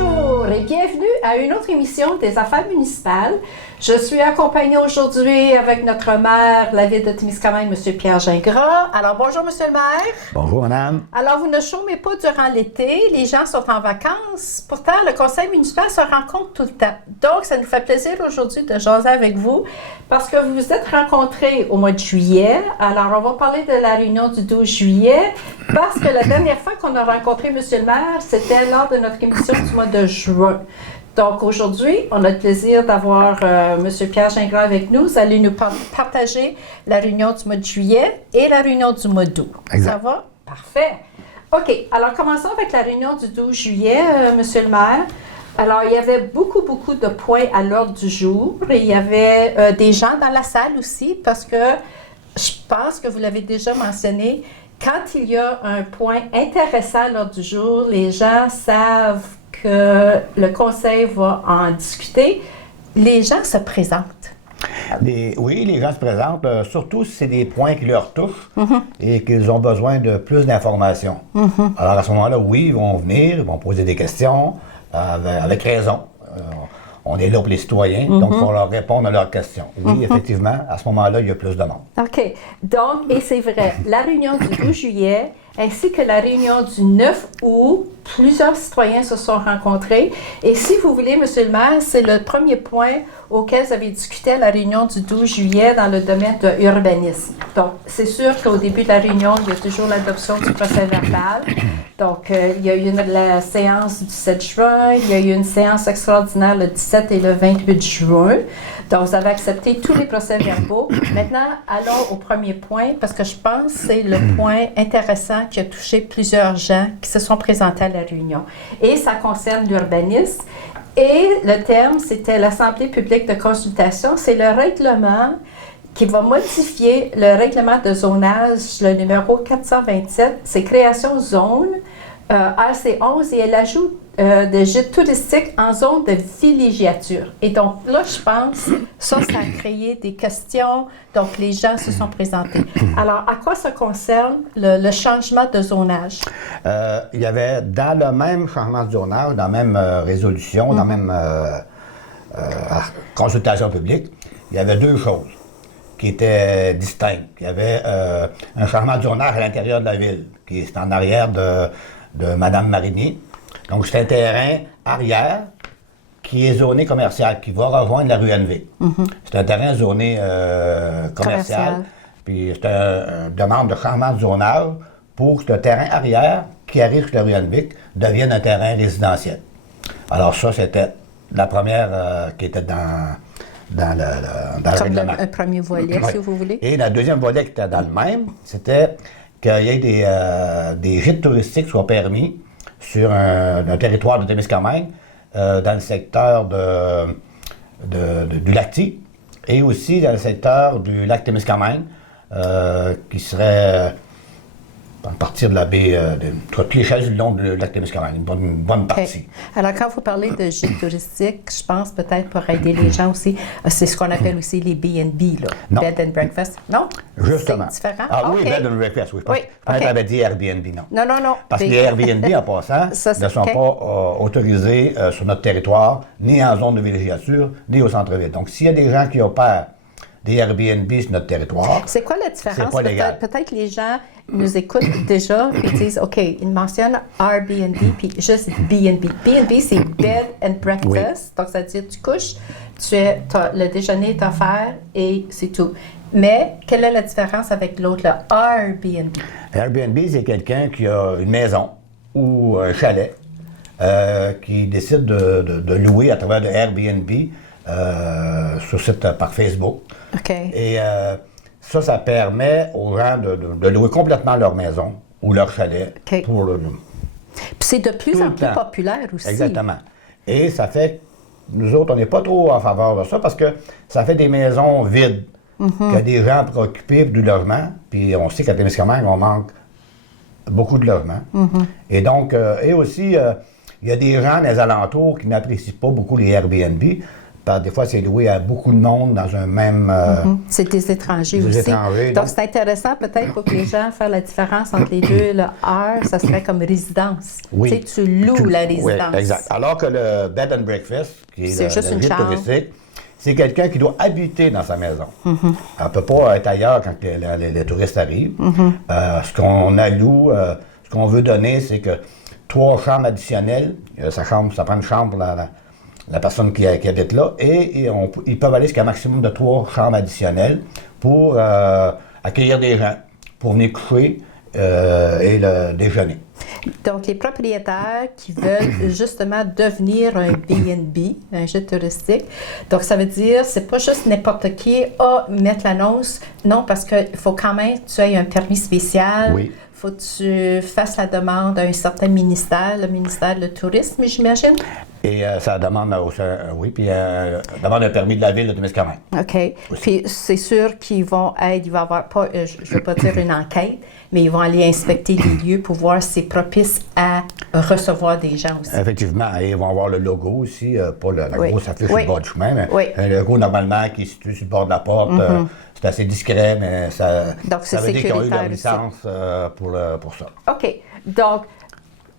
Bonjour et bienvenue à une autre émission des Affaires municipales. Je suis accompagnée aujourd'hui avec notre maire de la ville de Témiscamingue, M. Pierre Gingras. Alors, bonjour, M. le maire. Bonjour, madame. Alors, vous ne chômez pas durant l'été, les gens sont en vacances. Pourtant, le conseil municipal se rencontre tout le temps. Donc, ça nous fait plaisir aujourd'hui de jaser avec vous parce que vous vous êtes rencontrés au mois de juillet. Alors, on va parler de la réunion du 12 juillet parce que la dernière fois qu'on a rencontré M. le maire, c'était lors de notre émission du mois de juin. Donc, aujourd'hui, on a le plaisir d'avoir M. Pierre Gingras avec nous. Vous allez nous partager la réunion du mois de juillet et la réunion du mois d'août. Exact. Ça va? Parfait. OK. Alors, commençons avec la réunion du 12 juillet, M. le maire. Alors, il y avait beaucoup de points à l'ordre du jour. Et il y avait des gens dans la salle aussi parce que je pense que vous l'avez déjà mentionné. Quand il y a un point intéressant à l'ordre du jour, les gens savent que le conseil va en discuter. Les gens se présentent. Oui, les gens se présentent, surtout si c'est des points qui leur touchent et qu'ils ont besoin de plus d'informations. Alors à ce moment-là, oui, ils vont venir, ils vont poser des questions avec raison. On est là pour les citoyens, donc il faut leur répondre à leurs questions. Oui, effectivement, à ce moment-là, il y a plus de monde. OK. Donc, et c'est vrai, la réunion du 12 juillet ainsi que la réunion du 9 août, plusieurs citoyens se sont rencontrés. Et si vous voulez, M. le maire, c'est le premier point auquel vous avez discuté à la réunion du 12 juillet dans le domaine de l'urbanisme. Donc, c'est sûr qu'au début de la réunion, il y a toujours l'adoption du procès verbal. Donc, il y a eu la séance du 7 juin, il y a eu une séance extraordinaire le 17 et le 28 juin. Donc, vous avez accepté tous les procès-verbaux. Maintenant, allons au premier point, parce que je pense que c'est le point intéressant qui a touché plusieurs gens qui se sont présentés à la réunion. Et ça concerne l'urbanisme. Et le terme, c'était l'Assemblée publique de consultation. C'est le règlement qui va modifier le règlement de zonage, le numéro 427. C'est création zone, RC11, et elle ajoute de gîtes touristiques en zone de villégiature. Et donc là, je pense, ça a créé des questions, donc les gens se sont présentés. Alors, à quoi ça concerne le changement de zonage? Il y avait dans le même changement de zonage, dans la même résolution, dans la même consultation publique, il y avait deux choses qui étaient distinctes. Il y avait un changement de zonage à l'intérieur de la ville, qui est en arrière de Mme Marigny. Donc, c'est un terrain arrière qui est zoné commercial, qui va rejoindre la rue NV. C'est un terrain zoné commercial. Puis, c'est une demande de changement de zonage pour que le terrain arrière, qui arrive sur la rue NV, devienne un terrain résidentiel. Alors, ça, c'était la première qui était dans le règlement. Un premier volet, si vous voulez. Et la deuxième volet qui était dans le même, c'était qu'il y ait des gîtes touristiques soient permis sur un territoire de Témiscamingue, dans le secteur du Lac-Ty, et aussi dans le secteur du lac Témiscamingue, qui serait à partir de la baie, toutes les chaises du long du lac Témiscamingue, une bonne partie. Okay. Alors, quand vous parlez de gîtes touristiques, je pense peut-être pour aider les gens aussi, c'est ce qu'on appelle aussi les B&B, là, non. Bed and Breakfast. Non? Justement. C'est différent? Ah okay. Oui, Bed and Breakfast, oui. Je pense que tu avais dit Airbnb, non. Non. Parce que les Airbnb, en passant, ne sont pas autorisés sur notre territoire, ni en zone de villégiature, ni au centre-ville. Donc, s'il y a des gens qui opèrent des Airbnb sur notre territoire, c'est quoi la différence? C'est pas légal. Peut-être les gens nous écoutent déjà et disent, OK, ils mentionnent Airbnb puis juste B&B. B&B, c'est Bed and Breakfast. Oui. Donc, ça veut dire tu couches, le déjeuner est offert et c'est tout. Mais quelle est la différence avec l'autre, le Airbnb? Airbnb, c'est quelqu'un qui a une maison ou un chalet qui décide de louer à travers de Airbnb sur site par Facebook. OK. Et ça permet aux gens de louer complètement leur maison ou leur chalet. Okay. Pour Puis c'est de plus en plus populaire aussi. Exactement. Et ça fait, nous autres, on n'est pas trop en faveur de ça parce que ça fait des maisons vides. Qu'il y a des gens préoccupés du logement. Puis on sait qu'à Témiscamingue, on manque beaucoup de logements. Et donc, et aussi, il y a des gens dans les alentours qui n'apprécient pas beaucoup les Airbnb Des fois, c'est loué à beaucoup de monde dans un même... C'est des étrangers des aussi. étrangers, donc, donc. c'est intéressant peut-être pour que les gens fassent la différence entre les deux. Le R, ça serait comme résidence. Oui. Tu sais, tu loues la résidence. Oui, exact. Alors que le bed and breakfast, qui C'est est juste le une gîte chambre. touristique, c'est quelqu'un qui doit habiter dans sa maison. Elle ne peut pas être ailleurs quand les touristes arrivent. Ce qu'on alloue, ce qu'on veut donner, c'est que 3 chambres additionnelles, ça prend une chambre pour la personne qui habite là, et ils peuvent aller jusqu'à un maximum de 3 chambres additionnelles pour accueillir des gens, pour venir coucher et le déjeuner. Donc, les propriétaires qui veulent justement devenir un B&B, un gîte touristique, donc ça veut dire, c'est pas juste n'importe qui mettre l'annonce, non, parce qu'il faut quand même que tu aies un permis spécial. Oui. Faut que tu fasses la demande à un certain ministère, le ministère du Tourisme, j'imagine. Et ça demande aussi, oui, puis demande un permis de la ville de Témiscamingue. OK. Puis c'est sûr qu'ils vont être, il va y avoir pas, je ne veux pas dire une enquête, mais ils vont aller inspecter les lieux pour voir si c'est propice à recevoir des gens aussi. Effectivement, et ils vont avoir le logo aussi, pas la Oui. grosse affiche Oui. sur le bord du chemin, mais Oui. un logo normalement qui est situé sur le bord de la porte. C'est assez discret, mais ça, Donc, c'est ça veut dire qu'ils ont eu leur sécuritaire licence pour ça. OK. Donc,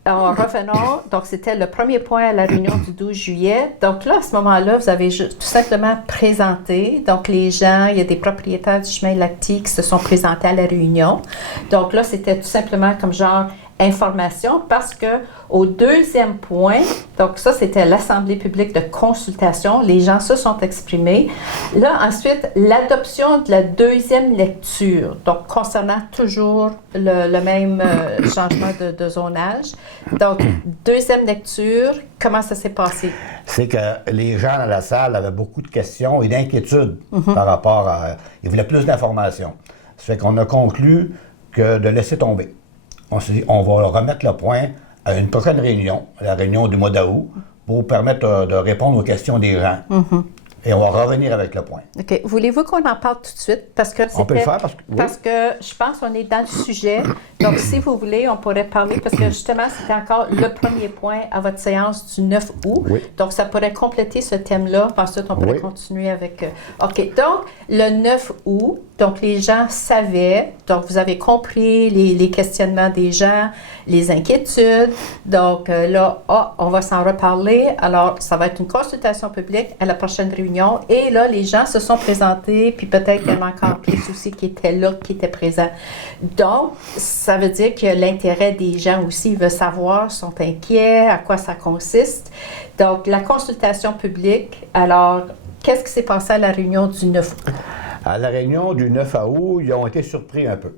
revenons. Donc, c'était le premier point à la réunion du 12 juillet. Donc là, à ce moment-là, vous avez tout simplement présenté. Donc, les gens, il y a des propriétaires du chemin Lactique qui se sont présentés à la réunion. Donc là, c'était tout simplement comme genre information parce que au deuxième point, donc ça, c'était l'Assemblée publique de consultation. Les gens se sont exprimés. Là, ensuite, l'adoption de la deuxième lecture. Donc, concernant toujours le même changement de zonage. Donc, deuxième lecture, comment ça s'est passé? C'est que les gens dans la salle avaient beaucoup de questions et d'inquiétudes par rapport à... Ils voulaient plus d'informations. Ça fait qu'on a conclu que de laisser tomber. On s'est dit, on va remettre le point à une prochaine réunion, la réunion du mois d'août, pour permettre de répondre aux questions des gens. Et on va revenir avec le point. OK. Voulez-vous qu'on en parle tout de suite? Parce que On peut le faire parce que je pense qu'on est dans le sujet. Donc, si vous voulez, on pourrait parler, parce que justement, c'était encore le premier point à votre séance du 9 août. Oui. Donc, ça pourrait compléter ce thème-là. Ensuite, on pourrait Oui. continuer avec... OK. Donc, le 9 août, donc les gens savaient, donc vous avez compris les questionnements des gens, les inquiétudes. Donc, là, on va s'en reparler. Alors, ça va être une consultation publique à la prochaine réunion. Et là, les gens se sont présentés, puis peut-être qu'il y en a encore plus aussi qui étaient là, qui étaient présents. Donc, ça veut dire que l'intérêt des gens aussi, ils veulent savoir, sont inquiets, à quoi ça consiste. Donc, la consultation publique, alors, qu'est-ce qui s'est passé à la réunion du 9 août? À la réunion du 9 août, ils ont été surpris un peu.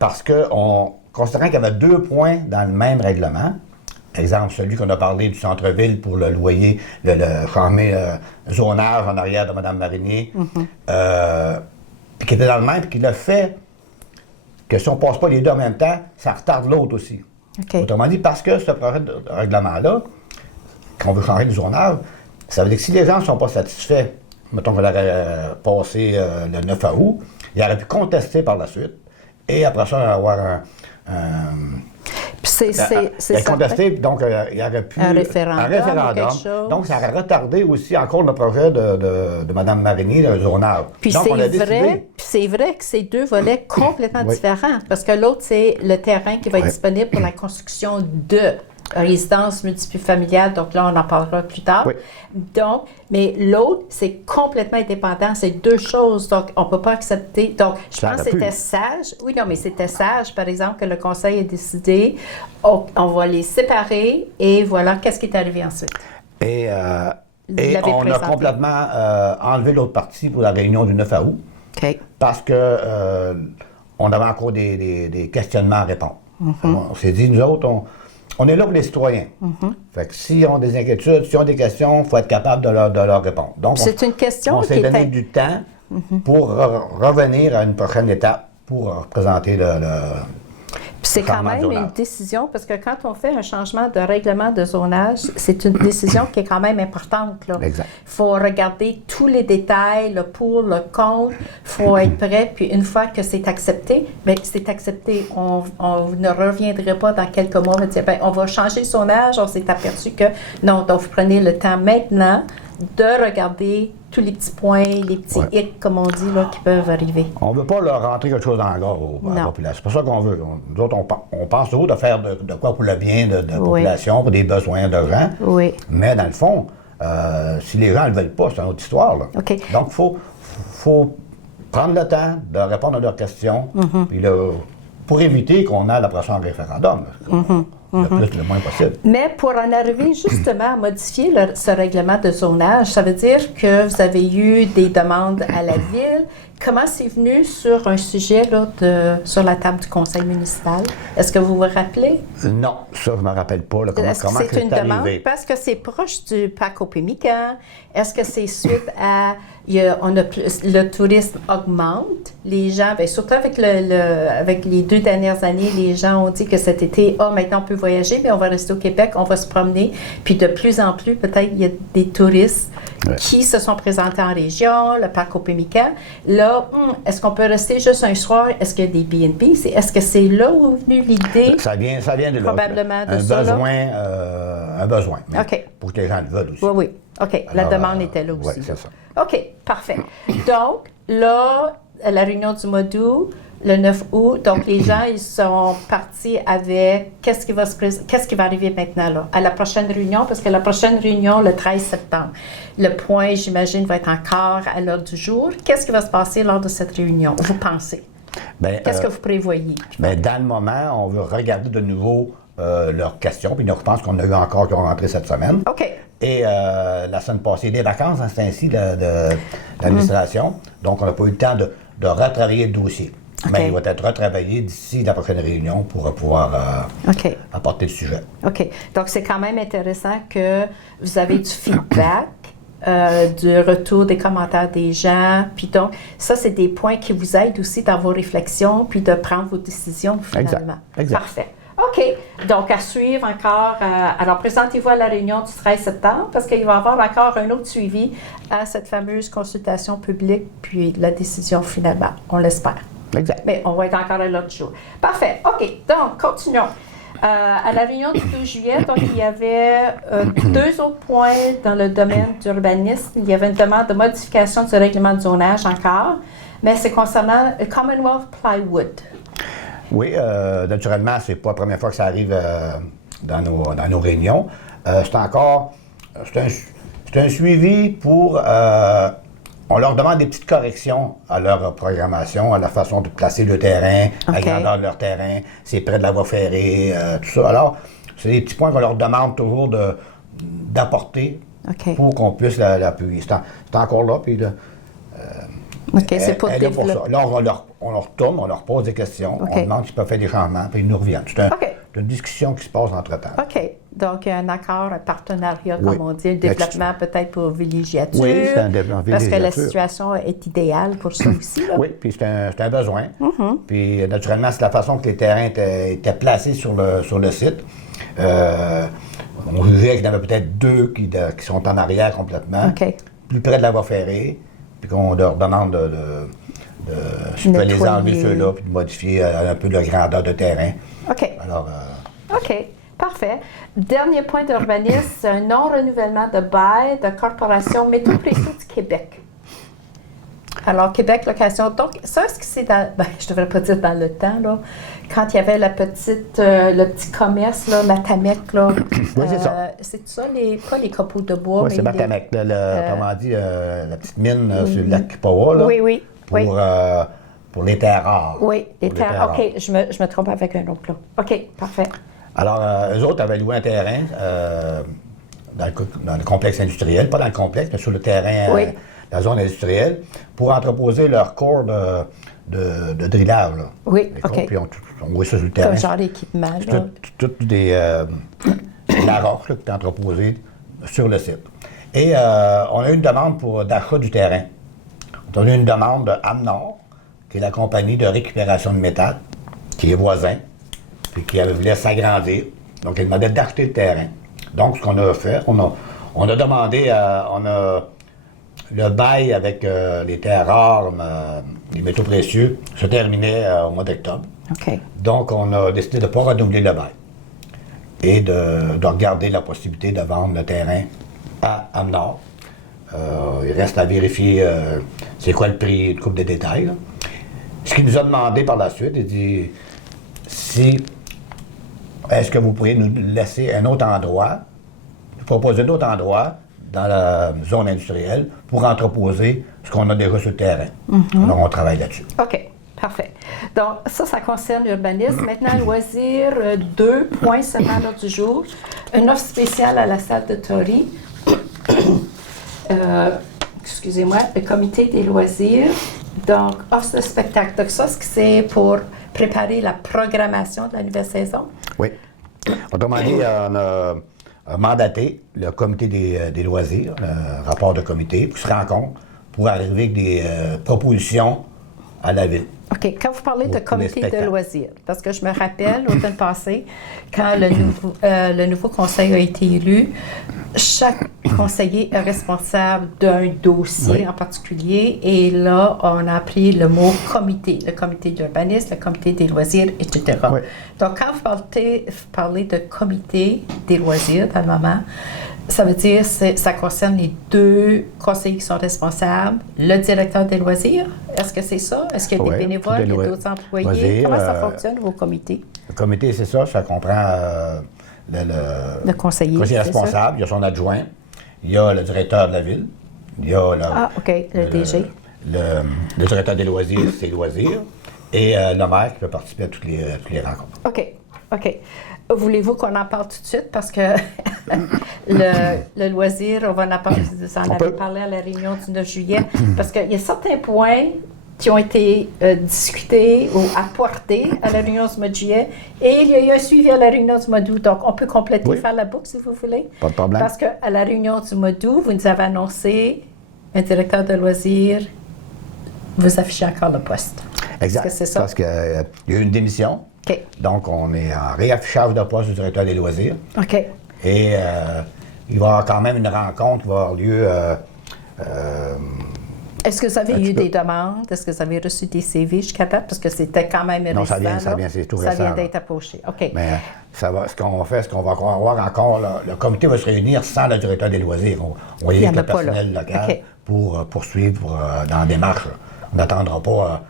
Parce qu'on, considérant qu'il y avait 2 points dans le même règlement, exemple, celui qu'on a parlé du centre-ville pour le loyer, le fameux zonage en arrière de Mme Marinier, puis qui était dans le même, puis qui l'a fait que si on ne passe pas les deux en même temps, ça retarde l'autre aussi. OK. Autrement dit, parce que ce projet de règlement-là, qu'on veut changer le zonage, ça veut dire que si les gens ne sont pas satisfaits, mettons qu'on aurait passé le 9 août, ils auraient pu contester par la suite, et après ça, avoir Puis c'est contesté, donc il y aurait pu... Un référendum ou quelque chose. Donc, ça aurait retardé aussi encore le projet de Mme Marinier, le zonage. Puis donc, on a décidé... c'est vrai que c'est 2 volets complètement différents, parce que l'autre, c'est le terrain qui va être disponible pour la construction de résidence multifamiliale, donc là, on en parlera plus tard. Oui. Donc, mais l'autre, c'est complètement indépendant, c'est 2 choses, donc on ne peut pas accepter. Donc, je Ça pense que aurait pu. c'était sage. Oui, non, mais c'était sage, par exemple, que le conseil ait décidé, on va les séparer, et voilà, qu'est-ce qui est arrivé ensuite? Et Vous on l'avez a présenté. complètement enlevé l'autre partie pour la réunion du 9 août, OK. parce que on avait encore des questionnements à répondre. On s'est dit, nous autres, on est là pour les citoyens. Fait que s'ils ont des inquiétudes, s'ils ont des questions, il faut être capable de leur répondre. Donc, C'est une question on qui s'est donné est... du temps pour revenir à une prochaine étape pour présenter le Puis c'est quand changement de même zonage. une décision, parce que quand on fait un changement de règlement de zonage, c'est une décision qui est quand même importante, là. Exact. Il faut regarder tous les détails, le pour, le contre. Il faut être prêt. Puis une fois que c'est accepté, bien, c'est accepté. On ne reviendrait pas dans quelques mois et dire, bien, on va changer le zonage. On s'est aperçu que non, donc vous prenez le temps maintenant de regarder tous les petits points, les petits hicks, comme on dit, là, qui peuvent arriver. On ne veut pas leur rentrer quelque chose dans la gorge à la population. C'est pas ça qu'on veut. Nous autres, on pense toujours de faire de quoi pour le bien de la population, pour des besoins de gens. Oui. Mais dans le fond, si les gens ne le veulent pas, c'est une autre histoire. Là. OK. Donc, il faut prendre le temps de répondre à leurs questions, puis pour éviter qu'on ait la pression en référendum. Le plus, le moins possible. Mais pour en arriver justement à modifier ce règlement de zonage, ça veut dire que vous avez eu des demandes à la ville. Comment c'est venu sur un sujet là, sur la table du conseil municipal? Est-ce que vous vous rappelez? Non, ça, je ne me rappelle pas. Là, Est-ce que c'est une arrivé? demande parce que c'est proche du parc au Pémican? Est-ce que c'est suite à... le tourisme augmente? Les gens, bien, surtout avec avec les 2 dernières années, les gens ont dit que cet été, maintenant on peut voyager, mais on va rester au Québec, on va se promener. Puis de plus en plus, peut-être, il y a des touristes qui se sont présentés en région, le parc au Pémican. Là, est-ce qu'on peut rester juste un soir? Est-ce qu'il y a des B&B? Est-ce que c'est là où est venue l'idée? Ça vient de là. Probablement de un ça, besoin, un besoin. OK. Pour que les gens le veulent aussi. Oui, oui. OK. Alors, la demande était là aussi. Oui, c'est ça. OK, parfait. Donc, là, à la réunion du mois d'août, le 9 août, donc les gens, ils sont partis avec qu'est-ce qui va arriver maintenant, là, à la prochaine réunion, parce que la prochaine réunion, le 13 septembre, le point, j'imagine, va être encore à l'ordre du jour. Qu'est-ce qui va se passer lors de cette réunion, vous pensez? Qu'est-ce que vous prévoyez? Dans le moment, on veut regarder de nouveau leurs questions, puis je pense qu'on a eu encore qui ont rentré cette semaine. OK. Et la semaine passée, les vacances, c'est ainsi de l'administration. Donc, on n'a pas eu le temps de retravailler le dossier. Okay. Mais il va être retravaillé d'ici la prochaine réunion pour pouvoir apporter le sujet. OK. Donc, c'est quand même intéressant que vous avez du feedback, du retour des commentaires des gens. Puis donc, ça, c'est des points qui vous aident aussi dans vos réflexions puis de prendre vos décisions finalement. Exact. Parfait. OK. Donc, à suivre encore. Alors, présentez-vous à la réunion du 13 septembre parce qu'il va y avoir encore un autre suivi à cette fameuse consultation publique puis la décision finalement. On l'espère. Exact. Mais on va être encore à l'autre jour. Parfait. OK. Donc, continuons. À la réunion du 12 juillet, donc, il y avait 2 autres points dans le domaine d'urbanisme. Il y avait une demande de modification du règlement de zonage encore, mais c'est concernant le Commonwealth Plywood. Oui, naturellement, c'est pas la première fois que ça arrive dans nos réunions. C'est un suivi pour... on leur demande des petites corrections à leur programmation, à la façon de placer le terrain, la grandeur de leur terrain, c'est près de la voie ferrée, tout ça. Alors, c'est des petits points qu'on leur demande toujours d'apporter pour qu'on puisse l'appuyer. C'est encore là, puis c'est pour pour ça. Là, on leur retourne, on leur pose des questions, on demande s'ils peuvent faire des changements, puis ils nous reviennent. C'est une discussion qui se passe entre-temps. OK. Donc, il y a un accord, un partenariat, comme on dit, un développement peut-être pour villégiature. Oui, c'est un développement parce que la situation est idéale pour ça aussi. Là. Oui, puis c'est un besoin. Puis, naturellement, c'est la façon que les terrains étaient placés sur le site. On jugeait qu'il y en avait peut-être 2 qui sont en arrière complètement, plus près de la voie ferrée, puis qu'on leur demande de les enlever ceux-là, puis de modifier un peu la grandeur de terrain. OK. Alors, OK. Parfait. Dernier point d'urbanisme, c'est un non-renouvellement de bail de Corporation Métaux Précieux du Québec. Alors, Québec Location. Donc, ça, est-ce que c'est dans... je ne devrais pas dire dans le temps, là, quand il y avait le petit commerce, là, Matamec, là. Oui, c'est ça. C'est ça, pas les copeaux de bois, oui, c'est Matamec, comment on dit, la petite mine sur le lac Kipawa, là. Oui. Pour les terres rares. Oui, les terres rares. OK, je me trompe avec un autre, là. OK, parfait. Alors, eux autres avaient loué un terrain dans le complexe industriel, pas dans le complexe, mais sur le terrain, la zone industrielle, pour entreposer leur corps de drillage. Là. Oui, OK. Puis on voit ça sur le terrain. Comme genre d'équipement. Tout la roche qui est entreposée sur le site. Et on a eu une demande d'achat du terrain. On a eu une demande de Amnor, qui est la compagnie de récupération de métal, qui est voisin, puis qui voulait s'agrandir. Donc, il demandait d'acheter le terrain. Donc, ce qu'on a fait, on a demandé, on a le bail avec les terres rares, les métaux précieux, se terminait au mois d'octobre. OK. Donc, on a décidé de ne pas renouveler le bail et de regarder la possibilité de vendre le terrain à Amnor. Il reste à vérifier c'est quoi le prix, une coupe de détails. Là. Ce qu'il nous a demandé par la suite, il dit est-ce que vous pourriez nous laisser un autre endroit, nous proposer un autre endroit dans la zone industrielle pour entreposer ce qu'on a déjà sur le terrain. Alors, on travaille là-dessus. OK, parfait. Donc, ça concerne l'urbanisme. Maintenant, loisirs, 2 points seulement à l'ordre du jour. Une offre spéciale à la salle de Tory. Excusez-moi, le comité des loisirs. Donc, offre de spectacle. Donc, ça, c'est pour préparer la programmation de la nouvelle saison? Oui. Autrement dit, on a mandaté le comité des loisirs, le rapport de comité, qui se rencontre pour arriver avec des propositions à la ville. OK. Quand vous parlez de Pour les comité de spectacles. loisirs, parce que je me rappelle, l'automne passé, quand le nouveau conseil a été élu, chaque conseiller est responsable d'un dossier Oui. en particulier. Et là, on a appris le mot comité, le comité d'urbanisme, le comité des loisirs, etc. Oui. Donc, quand vous parlez de comité des loisirs, dans le moment, ça veut dire que ça concerne les 2 conseillers qui sont responsables, le directeur des loisirs. Est-ce que c'est ça? Est-ce qu'il y a Oui, des bénévoles, il y a d'autres employés? loisirs, Comment ça fonctionne, vos comités? Le comité, c'est ça comprend Le conseiller, c'est responsable, il y a son adjoint, il y a le directeur de la ville, il y a OK, le DG. Le directeur des loisirs, c'est loisirs, et le maire qui peut participer à toutes les rencontres. OK. Voulez-vous qu'on en parle tout de suite? Parce que le loisir, on va en parler, vous en avez parlé à la réunion du 9 juillet, parce qu'il y a certains points qui ont été discutés ou apportés à la réunion du mois de juillet, et il y a eu un suivi à la réunion du mois d'août. Donc, on peut compléter, faire la boucle si vous voulez. Pas de problème. Parce qu'à la réunion du mois d'août, vous nous avez annoncé un directeur de loisirs, vous affichez encore le poste. Exact. Est-ce que c'est ça? Parce qu'il y a eu une démission. OK. Donc, on est en réaffichage de poste du directeur des loisirs. OK. Et il va y avoir quand même une rencontre qui va avoir lieu. Est-ce que vous avez eu des demandes? Est-ce que vous avez reçu des CV jusqu'à date? Parce que c'était quand même récent. Non, ça vient, c'est tout ça récent. Ça vient d'être approché. OK. Mais ce qu'on va avoir encore, là, le comité va se réunir sans le directeur des loisirs. On va y aller avec le personnel local pour poursuivre dans la démarche. On n'attendra pas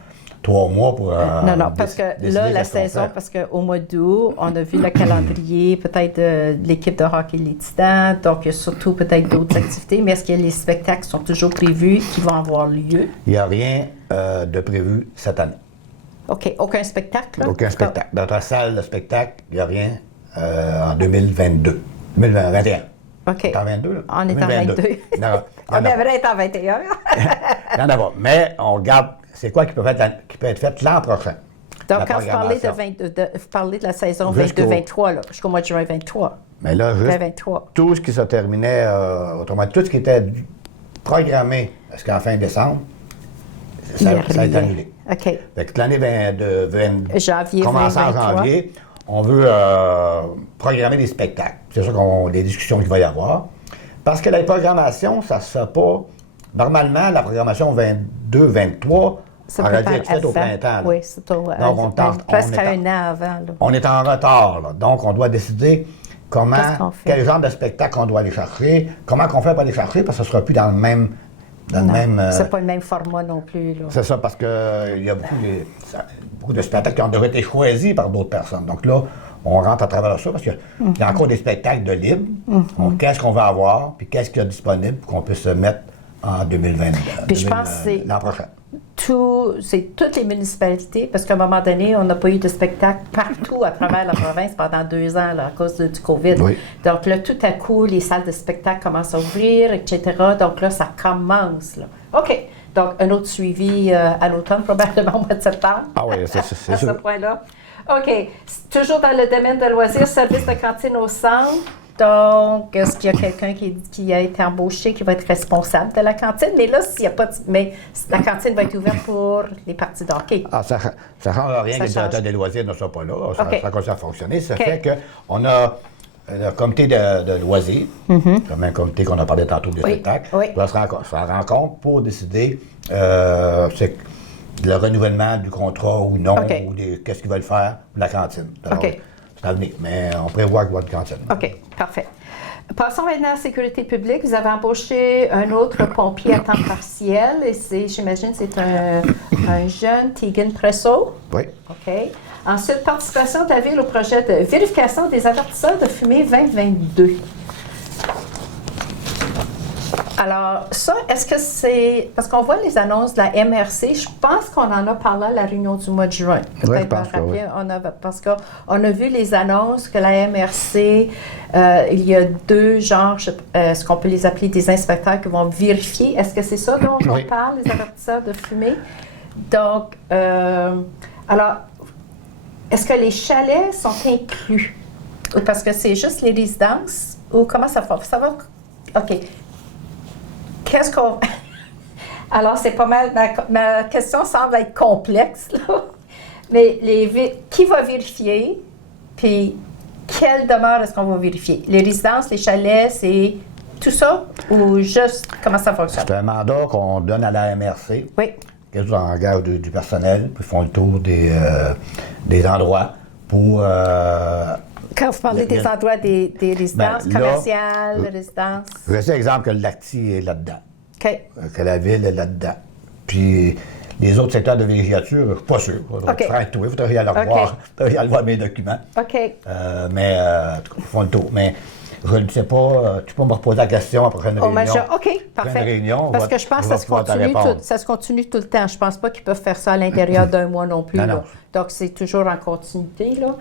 3 mois pour. Non, parce que là, la saison, parce qu'au mois d'août, on a vu le calendrier peut-être de l'équipe de hockey Les Titans, donc il y a surtout peut-être d'autres activités, mais est-ce que les spectacles sont toujours prévus qui vont avoir lieu? Il n'y a rien de prévu cette année. OK. Aucun spectacle? Là? Aucun spectacle. Dans notre salle de spectacle, il n'y a rien en 2022. 2021. OK. On est en 22, là? On est en 22. On devrait être en 21. Il y en a pas. Mais on regarde, c'est quoi qui peut être fait l'an prochain. Donc, quand vous parlez de la saison 22-23, jusqu'au mois de juin 23. Mais là, juste 23. tout ce qui se terminait, autrement, tout ce qui était programmé jusqu'à fin décembre, ça a été annulé. OK. Fait que l'année janvier commençant en 2023. janvier, on veut programmer des spectacles. C'est sûr des discussions qu'il va y avoir. Parce que la programmation, ça ne se fait pas. Normalement, la programmation 22-23 aurait dû être faite au printemps. Là. Oui, c'est donc, presque un an avant. Là. On est en retard. Là. Donc, on doit décider quel genre de spectacle on doit aller chercher, comment on fait pour aller chercher, parce que ce ne sera plus dans le même. C'est pas le même format non plus. Là. C'est ça, parce qu'il y a beaucoup de spectacles qui ont déjà été choisis par d'autres personnes. Donc là, on rentre à travers ça, parce qu'il y a encore des spectacles de libre. Qu'est-ce qu'on va avoir, puis qu'est-ce qu'il y a disponible pour qu'on puisse se mettre en 2022. Puis je pense que c'est l'an prochain. C'est toutes les municipalités, parce qu'à un moment donné, on n'a pas eu de spectacle partout à travers la province pendant 2 ans là, à cause du COVID. Oui. Donc là, tout à coup, les salles de spectacle commencent à ouvrir, etc. Donc là, ça commence. Là. OK. Donc, un autre suivi à l'automne, probablement au mois de septembre. Ah oui, c'est à ce point-là. OK. Toujours dans le domaine de loisirs, service de cantine au centre. Donc, est-ce qu'il y a quelqu'un qui a été embauché qui va être responsable de la cantine? Mais là, s'il n'y a pas mais la cantine va être ouverte pour les parties de hockey. Ah, ça ne change rien que le directeur des loisirs ne soit pas là. Ça continue à fonctionner. Ça fait qu'on a le comité de loisirs, comme un comité qu'on a parlé tantôt des spectacles, doit se rencontre pour décider le renouvellement du contrat ou non, ou qu'est-ce qu'ils veulent faire pour la cantine. Alors, c'est à venir, mais on prévoit qu'il va y avoir une cantine. OK, parfait. Passons maintenant à la sécurité publique. Vous avez embauché un autre pompier à temps partiel et j'imagine, c'est un jeune, Tegan Presso. Oui. OK. Ensuite, participation de la Ville au projet de vérification des avertisseurs de fumée 2022. Alors, ça, est-ce que c'est... Parce qu'on voit les annonces de la MRC, je pense qu'on en a parlé à la réunion du mois de juin. Oui, je pense que oui. Parce qu'on a vu les annonces que la MRC, il y a deux genres, est-ce qu'on peut les appeler des inspecteurs qui vont vérifier? Est-ce que c'est ça dont on parle, les avertisseurs de fumée? Donc, alors, est-ce que les chalets sont inclus? Parce que c'est juste les résidences? Ou comment ça va? Ça va? OK. Qu'est-ce qu'on... Alors, c'est pas mal... Ma question semble être complexe, là. Mais qui va vérifier? Puis, quelle demeure est-ce qu'on va vérifier? Les résidences, les chalets, c'est tout ça? Ou juste comment ça fonctionne? C'est un mandat qu'on donne à la MRC. Oui. Ils engagent du personnel, puis font le tour des endroits pour... Quand vous parlez des endroits des résidences commerciales, résidences... Je sais, exemple, que le Lacti est là-dedans. OK. Que la ville est là-dedans. Puis les autres secteurs de villégiature, je ne suis pas sûr. OK. Il faudrait y aller voir. Il faudrait y aller voir mes documents. OK. Mais en tout cas, ils font le tour. Mais je ne sais pas, tu peux me reposer la question à la prochaine réunion. OK, parfait. Réunion, parce que je pense que ça se continue tout le temps. Je ne pense pas qu'ils peuvent faire ça à l'intérieur d'un mois non plus. Non. Donc, c'est toujours en continuité. Là.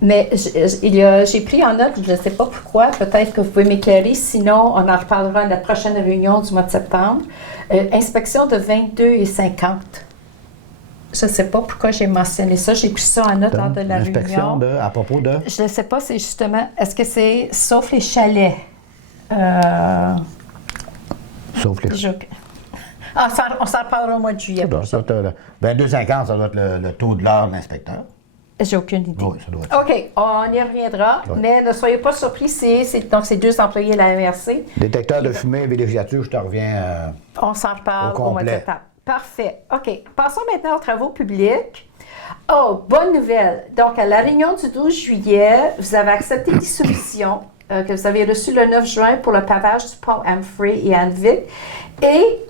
Mais j'ai pris en note, je ne sais pas pourquoi, peut-être que vous pouvez m'éclairer, sinon on en reparlera à la prochaine réunion du mois de septembre. Inspection de 22 et 50. Je ne sais pas pourquoi j'ai mentionné ça. J'ai pris ça en note lors de la réunion. À propos de? Je ne sais pas, c'est justement, est-ce que c'est sauf les chalets? Sauf les chalets. On s'en reparlera au mois de juillet. 22,50, ça doit être le taux de l'heure de l'inspecteur. J'ai aucune idée. Oui, ça doit être. OK, on y reviendra, mais ne soyez pas surpris, donc c'est deux employés de la MRC. Détecteur de fumée et villégiature, je te reviens. On s'en reparle au mois de septembre. Parfait. OK. Passons maintenant aux travaux publics. Oh, bonne nouvelle. Donc, à la réunion du 12 juillet, vous avez accepté des solutions que vous avez reçues le 9 juin pour le pavage du pont Humphrey et Anvic. Et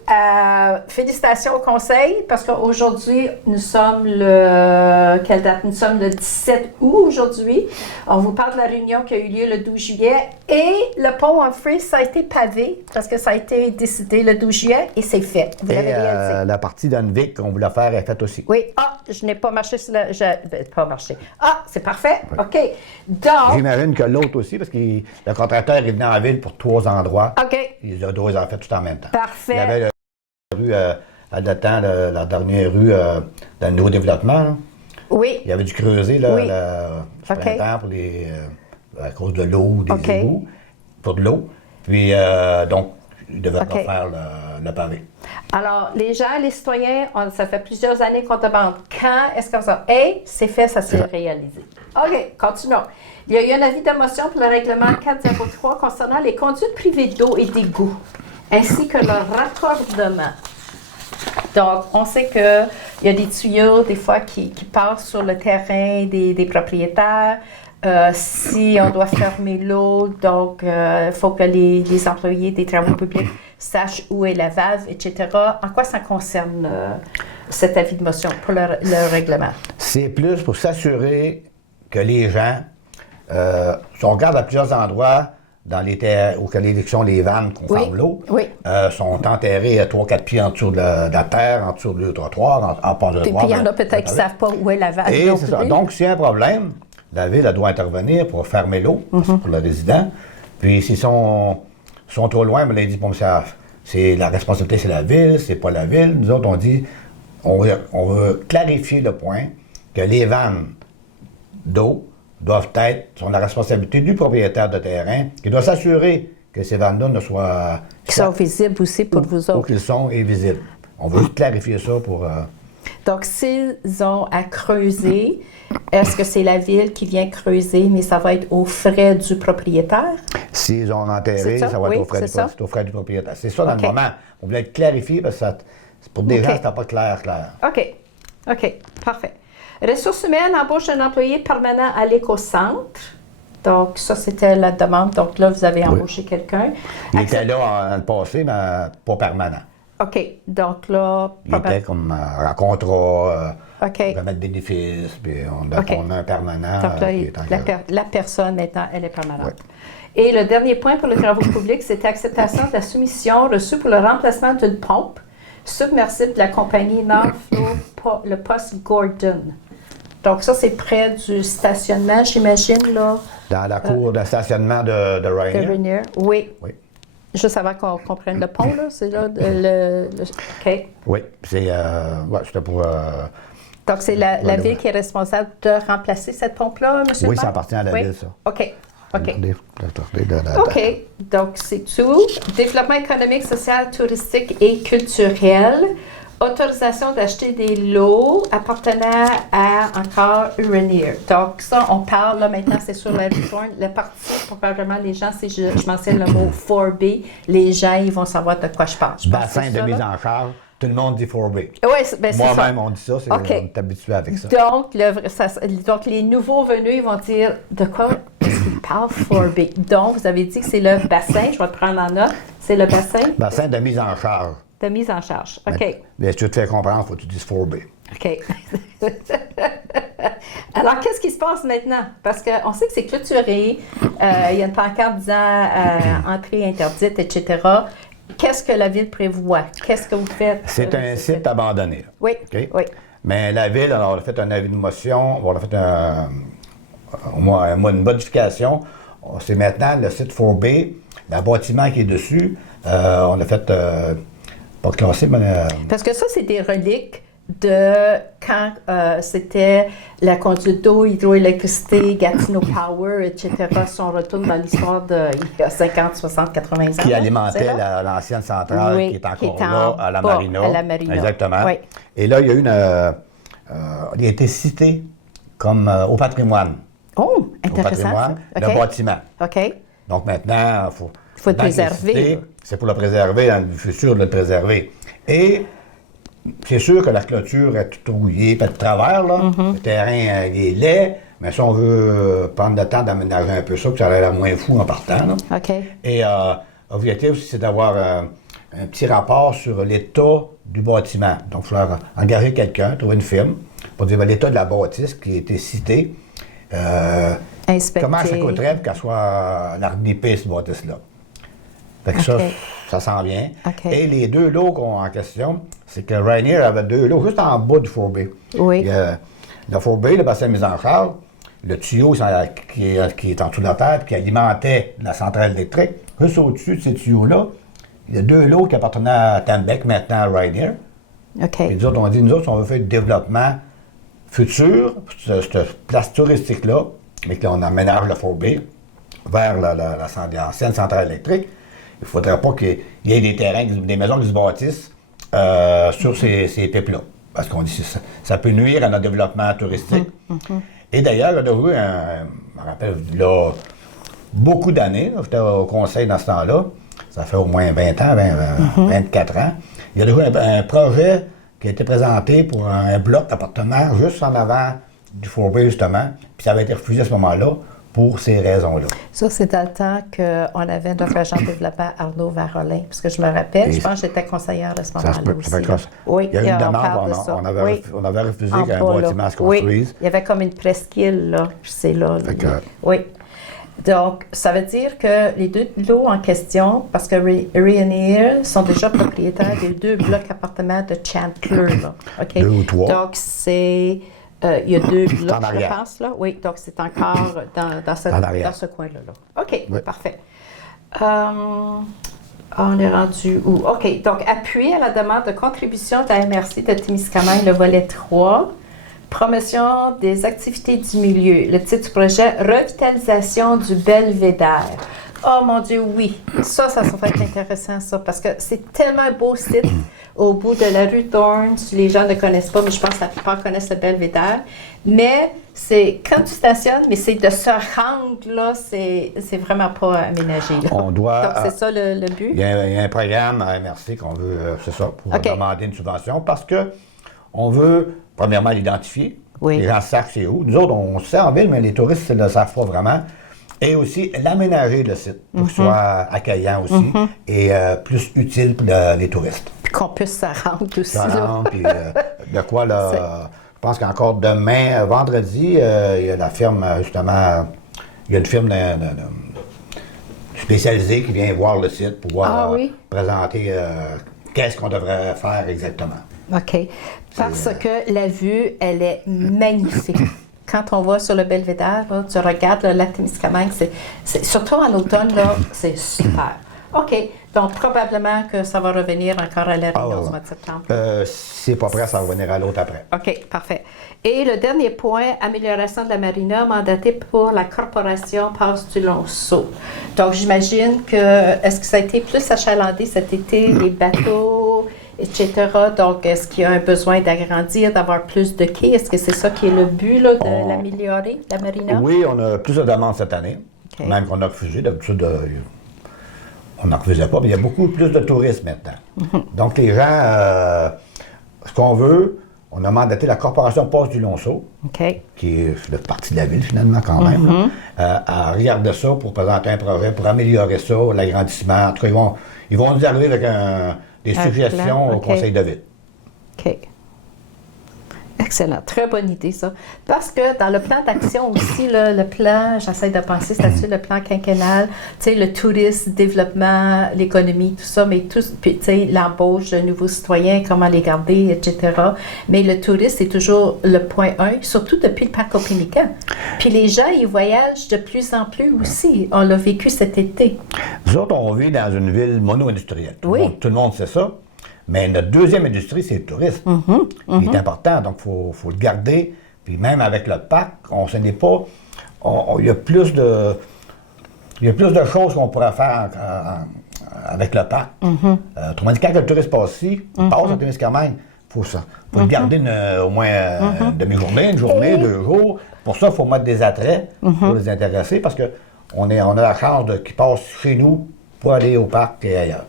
félicitations au conseil, parce qu'aujourd'hui, nous sommes quelle date? Nous sommes le 17 août aujourd'hui. On vous parle de la réunion qui a eu lieu le 12 juillet. Et le pont Humphrey, ça a été pavé, parce que ça a été décidé le 12 juillet, et c'est fait. Vous l'avez réalisé. La partie d'Anvic qu'on voulait faire est faite aussi. Oui. Ah, je n'ai pas marché sur pas marché. Ah, c'est parfait. Oui. OK. Donc... J'imagine que l'autre aussi, parce que le contracteur est venu en ville pour 3 endroits. OK. Il a deux en fait tout en même temps. Parfait. Il y avait la rue, à datant, la dernière rue dans le nouveau développement. Là. Oui. Il y avait du creuser là, oui. ce printemps pour à cause de l'eau, des égouts, pour de l'eau. Puis, donc, il devait refaire le pavé. Alors, les gens, les citoyens, ça fait plusieurs années qu'on demande quand est-ce qu'on ça. Hey, c'est fait, ça s'est réalisé. OK, continuons. Il y a eu un avis de motion pour le règlement 403 concernant les conduites privées d'eau et d'égouts, ainsi que leur raccordement. Donc, on sait qu'il y a des tuyaux, des fois, qui passent sur le terrain des propriétaires. Si on doit fermer l'eau, donc il faut que les employés des travaux publics sachent où est la valve, etc. En quoi ça concerne cet avis de motion pour le règlement? C'est plus pour s'assurer que les gens, si on regarde à plusieurs endroits, dans les terres où les vannes qu'on ferme l'eau, sont enterrées à 3-4 pieds en dessous de la terre, en dessous du trottoir, en pas de trottoir. Puis il y en a peut-être qui ne savent pas où est la vanne. Et c'est ça. Donc, s'il y a un problème, la ville doit intervenir pour fermer l'eau pour le résident. Puis s'ils sont trop loin, mais là, ils disent, bon, c'est la responsabilité, c'est la ville, c'est pas la ville. Nous autres, on dit, on veut clarifier le point que les vannes d'eau sont la responsabilité du propriétaire de terrain, qui doit s'assurer que ces vannes-là ne soient... Qui sont visibles aussi pour vous autres. Ou qu'ils sont visibles. On veut clarifier ça pour... Donc, s'ils ont à creuser, est-ce que c'est la ville qui vient creuser, mais ça va être aux frais du propriétaire? S'ils ont enterré, ça va être aux frais du propriétaire. C'est ça dans le moment. On voulait être clarifié parce que pour des gens, c'était pas clair. OK. Parfait. Ressources humaines embauche un employé permanent à l'éco-centre. Donc, ça, c'était la demande. Donc, là, vous avez embauché quelqu'un. Il était là dans le passé, mais pas permanent. OK. Donc, là... Il était comme en contrat, OK. remettre des bénéfices, puis on a un permanent Donc, là, qui est en la personne, maintenant, elle est permanente. Oui. Et le dernier point pour les travaux publics, c'était acceptation de la soumission reçue pour le remplacement d'une pompe submersible de la compagnie Northflow, le poste Gordon. Donc, ça, c'est près du stationnement, j'imagine, là. Dans la cour de stationnement de Rainier. De Rainier, oui. Oui. Juste avant qu'on comprenne le pont, là, c'est là, OK. Oui, c'était pour... Donc, c'est la ville qui est responsable de remplacer cette pompe-là, M. Oui, le ça maire? appartient à la ville, ça. OK. OK. Regardez. OK. Donc, c'est tout. Développement économique, social, touristique et culturel. Autorisation d'acheter des lots appartenant à encore Rainier. Donc, ça, on parle, là, maintenant, c'est sur la Return. La partie, probablement, les gens, si je mentionne le mot 4B, les gens, ils vont savoir de quoi je parle. Je pense Bassin que c'est de ça, mise là. en charge, tout le monde dit 4B. Oui, c'est ça. Moi-même, on dit ça, OK. on est habitué avec ça. Donc, les nouveaux venus, ils vont dire de quoi est-ce qu'ils parlent 4B. Donc, vous avez dit que c'est le bassin, je vais te prendre en note, c'est le bassin Bassin de mise en charge. de mise en charge. OK. Mais si tu te fais comprendre, il faut que tu dises 4B. OK. Alors, qu'est-ce qui se passe maintenant? Parce qu'on sait que c'est clôturé, il y a une pancarte disant entrée interdite, etc. Qu'est-ce que la ville prévoit? Qu'est-ce que vous faites? C'est un site abandonné. Oui, OK? oui. Mais la ville, on a fait un avis de motion, on a fait une modification. C'est maintenant le site 4B, le bâtiment qui est dessus, on a fait, pas classé, mais... Parce que ça, c'est des reliques de quand c'était la conduite d'eau, hydroélectricité, Gatineau Power, etc. Si on retourne dans l'histoire d'il y a 50, 60, 80 ans. qui là, alimentait c'est là. l'ancienne centrale Oui, qui est qui encore est en là, à la bas, Marina. à la Marina. Exactement. Oui. Et là, il y a eu il a été cité comme au patrimoine. Oh, Au intéressant. patrimoine, Ça. le OK. bâtiment. OK. Donc maintenant, Faut le maintenant qu'il est préserver, cité, là. c'est pour le préserver, dans le futur, de le préserver. Et c'est sûr que la clôture est toute rouillée, pas de travers, là. Mm-hmm. Le terrain, il est laid, mais si on veut prendre le temps d'aménager un peu ça, que ça a l'air moins fou en partant, là. OK. Et l'objectif aussi, c'est d'avoir un petit rapport sur l'état du bâtiment. Donc, il faudra engager quelqu'un, trouver une firme, pour dire l'état de la bâtisse qui a été citée. Inspecter. Comment ça coûterait pour qu'elle soit larnipée, cette bâtisse-là? Fait que OK. ça s'en vient. OK. Et les deux lots qu'on a en question, c'est que Rainier avait deux lots juste en bas du 4B. Oui. Il y a le 4B, le bassin de mise en charge, le tuyau qui est en dessous de la terre, qui alimentait la centrale électrique. Juste au-dessus de ces tuyaux-là, il y a deux lots qui appartenaient à Tembec, maintenant à Rainier. OK. Et nous autres, on dit, on veut faire du développement futur, cette place touristique-là, mais qu'on aménage le 4B vers l'ancienne centrale électrique. Il ne faudrait pas qu'il y ait des terrains, des maisons qui se bâtissent sur ces pipes-là. Parce qu'on dit que ça peut nuire à notre développement touristique. Et d'ailleurs, il y a eu je me rappelle, là, beaucoup d'années, j'étais au conseil dans ce temps-là, ça fait au moins 20 ans, 24 ans, il y a déjà un projet qui a été présenté pour un bloc d'appartements juste en avant du 4B, justement, puis ça avait été refusé à ce moment-là pour ces raisons-là. Ça, c'est dans le temps qu'on avait notre agent de développement, Arnaud Varolin. Parce que je me rappelle, je pense que j'étais conseillère à ce moment-là aussi. Oui, il y a eu une demande, parle de ça. on avait refusé En qu'un bas, là. bâtiment se construise. Oui, il y avait comme une presqu'île, là, puis c'est là. Fait que- Oui. Donc, ça veut dire que les deux lots en question, parce que Rainier sont déjà propriétaires des deux blocs appartements de Chandler, là. OK? Deux ou trois. Donc, c'est... il y a deux blocs, en arrière. je pense, là. Oui, donc c'est encore dans En arrière. ce coin-là. Là. OK, Oui. parfait. On est rendu où? OK, donc appui à la demande de contribution de la MRC de Témiscamingue, le volet 3. Promotion des activités du milieu. Le titre du projet, Revitalisation du Belvédère. Oh mon Dieu, oui. Ça va être intéressant, ça, parce que c'est tellement un beau site au bout de la rue Thorne. Les gens ne connaissent pas, mais je pense que la plupart connaissent le Belvédère. Mais c'est quand tu stationnes, mais c'est de ce rendre-là, c'est vraiment pas aménagé. Là. On doit... Donc, c'est ça le but? Il y a un programme à MRC qu'on veut, c'est ça, pour OK. demander une subvention, parce que on veut, premièrement, l'identifier. Oui. Les gens savent c'est où. Nous autres, on sait en ville, mais les touristes ne le savent pas vraiment. Et aussi l'aménager, le site, pour qu'il soit accueillant aussi et plus utile pour les touristes. Puis qu'on puisse se rendre aussi. Ça Là. rentre, puis de quoi, là, je pense qu'encore demain, vendredi, il y a la firme, justement, il y a une firme spécialisée qui vient voir le site pour voir présenter qu'est-ce qu'on devrait faire exactement. OK. Parce que la vue, elle est magnifique. Quand on va sur le Belvédère, là, tu regardes le lac Témiscamingue, c'est surtout en automne, là, c'est super. OK. Donc, probablement que ça va revenir encore à la réunion du mois de septembre. C'est pas prêt, ça va revenir à l'autre après. OK, parfait. Et le dernier point, amélioration de la marina mandatée pour la corporation Passe du Lonceau. Donc, j'imagine que, est-ce que ça a été plus achalandé cet été, les bateaux, etc. Donc, est-ce qu'il y a un besoin d'agrandir, d'avoir plus de quais? Est-ce que c'est ça qui est le but, là, de l'améliorer, la marina? Oui, on a plus de demandes cette année, même qu'on a refusé. D'habitude, on n'en refusait pas, mais il y a beaucoup plus de tourisme maintenant. Donc, les gens, ce qu'on veut, on a mandaté la Corporation Passe du Lonceau, qui est le parti de la ville, finalement, quand même, à regarder ça pour présenter un projet, pour améliorer ça, l'agrandissement. En tout cas, ils vont nous arriver avec des suggestions au Conseil de ville. OK. Excellent. Très bonne idée, ça. Parce que dans le plan d'action aussi, là, le plan, j'essaie de penser, c'est-à-dire le plan quinquennal, tu sais, le tourisme, le développement, l'économie, tout ça, mais tout, puis tu sais, l'embauche de nouveaux citoyens, comment les garder, etc. Mais le tourisme, c'est toujours le point 1, surtout depuis le parc Opénican. Puis les gens, ils voyagent de plus en plus aussi. On l'a vécu cet été. Nous autres, on vit dans une ville mono-industrielle. Tout le monde sait ça. Mais notre deuxième industrie, c'est le tourisme, qui est important. Donc, il faut le garder. Puis même avec le parc, ce n'est pas... Il y a plus de choses qu'on pourrait faire avec le parc. Autrement dit, quand le touriste passe ici, il passe à Témiscamingue, il faut le garder au moins une demi-journée, une journée, 2 jours. Pour ça, il faut mettre des attraits pour les intéresser parce qu'on a la chance qu'ils passent chez nous pour aller au parc et ailleurs.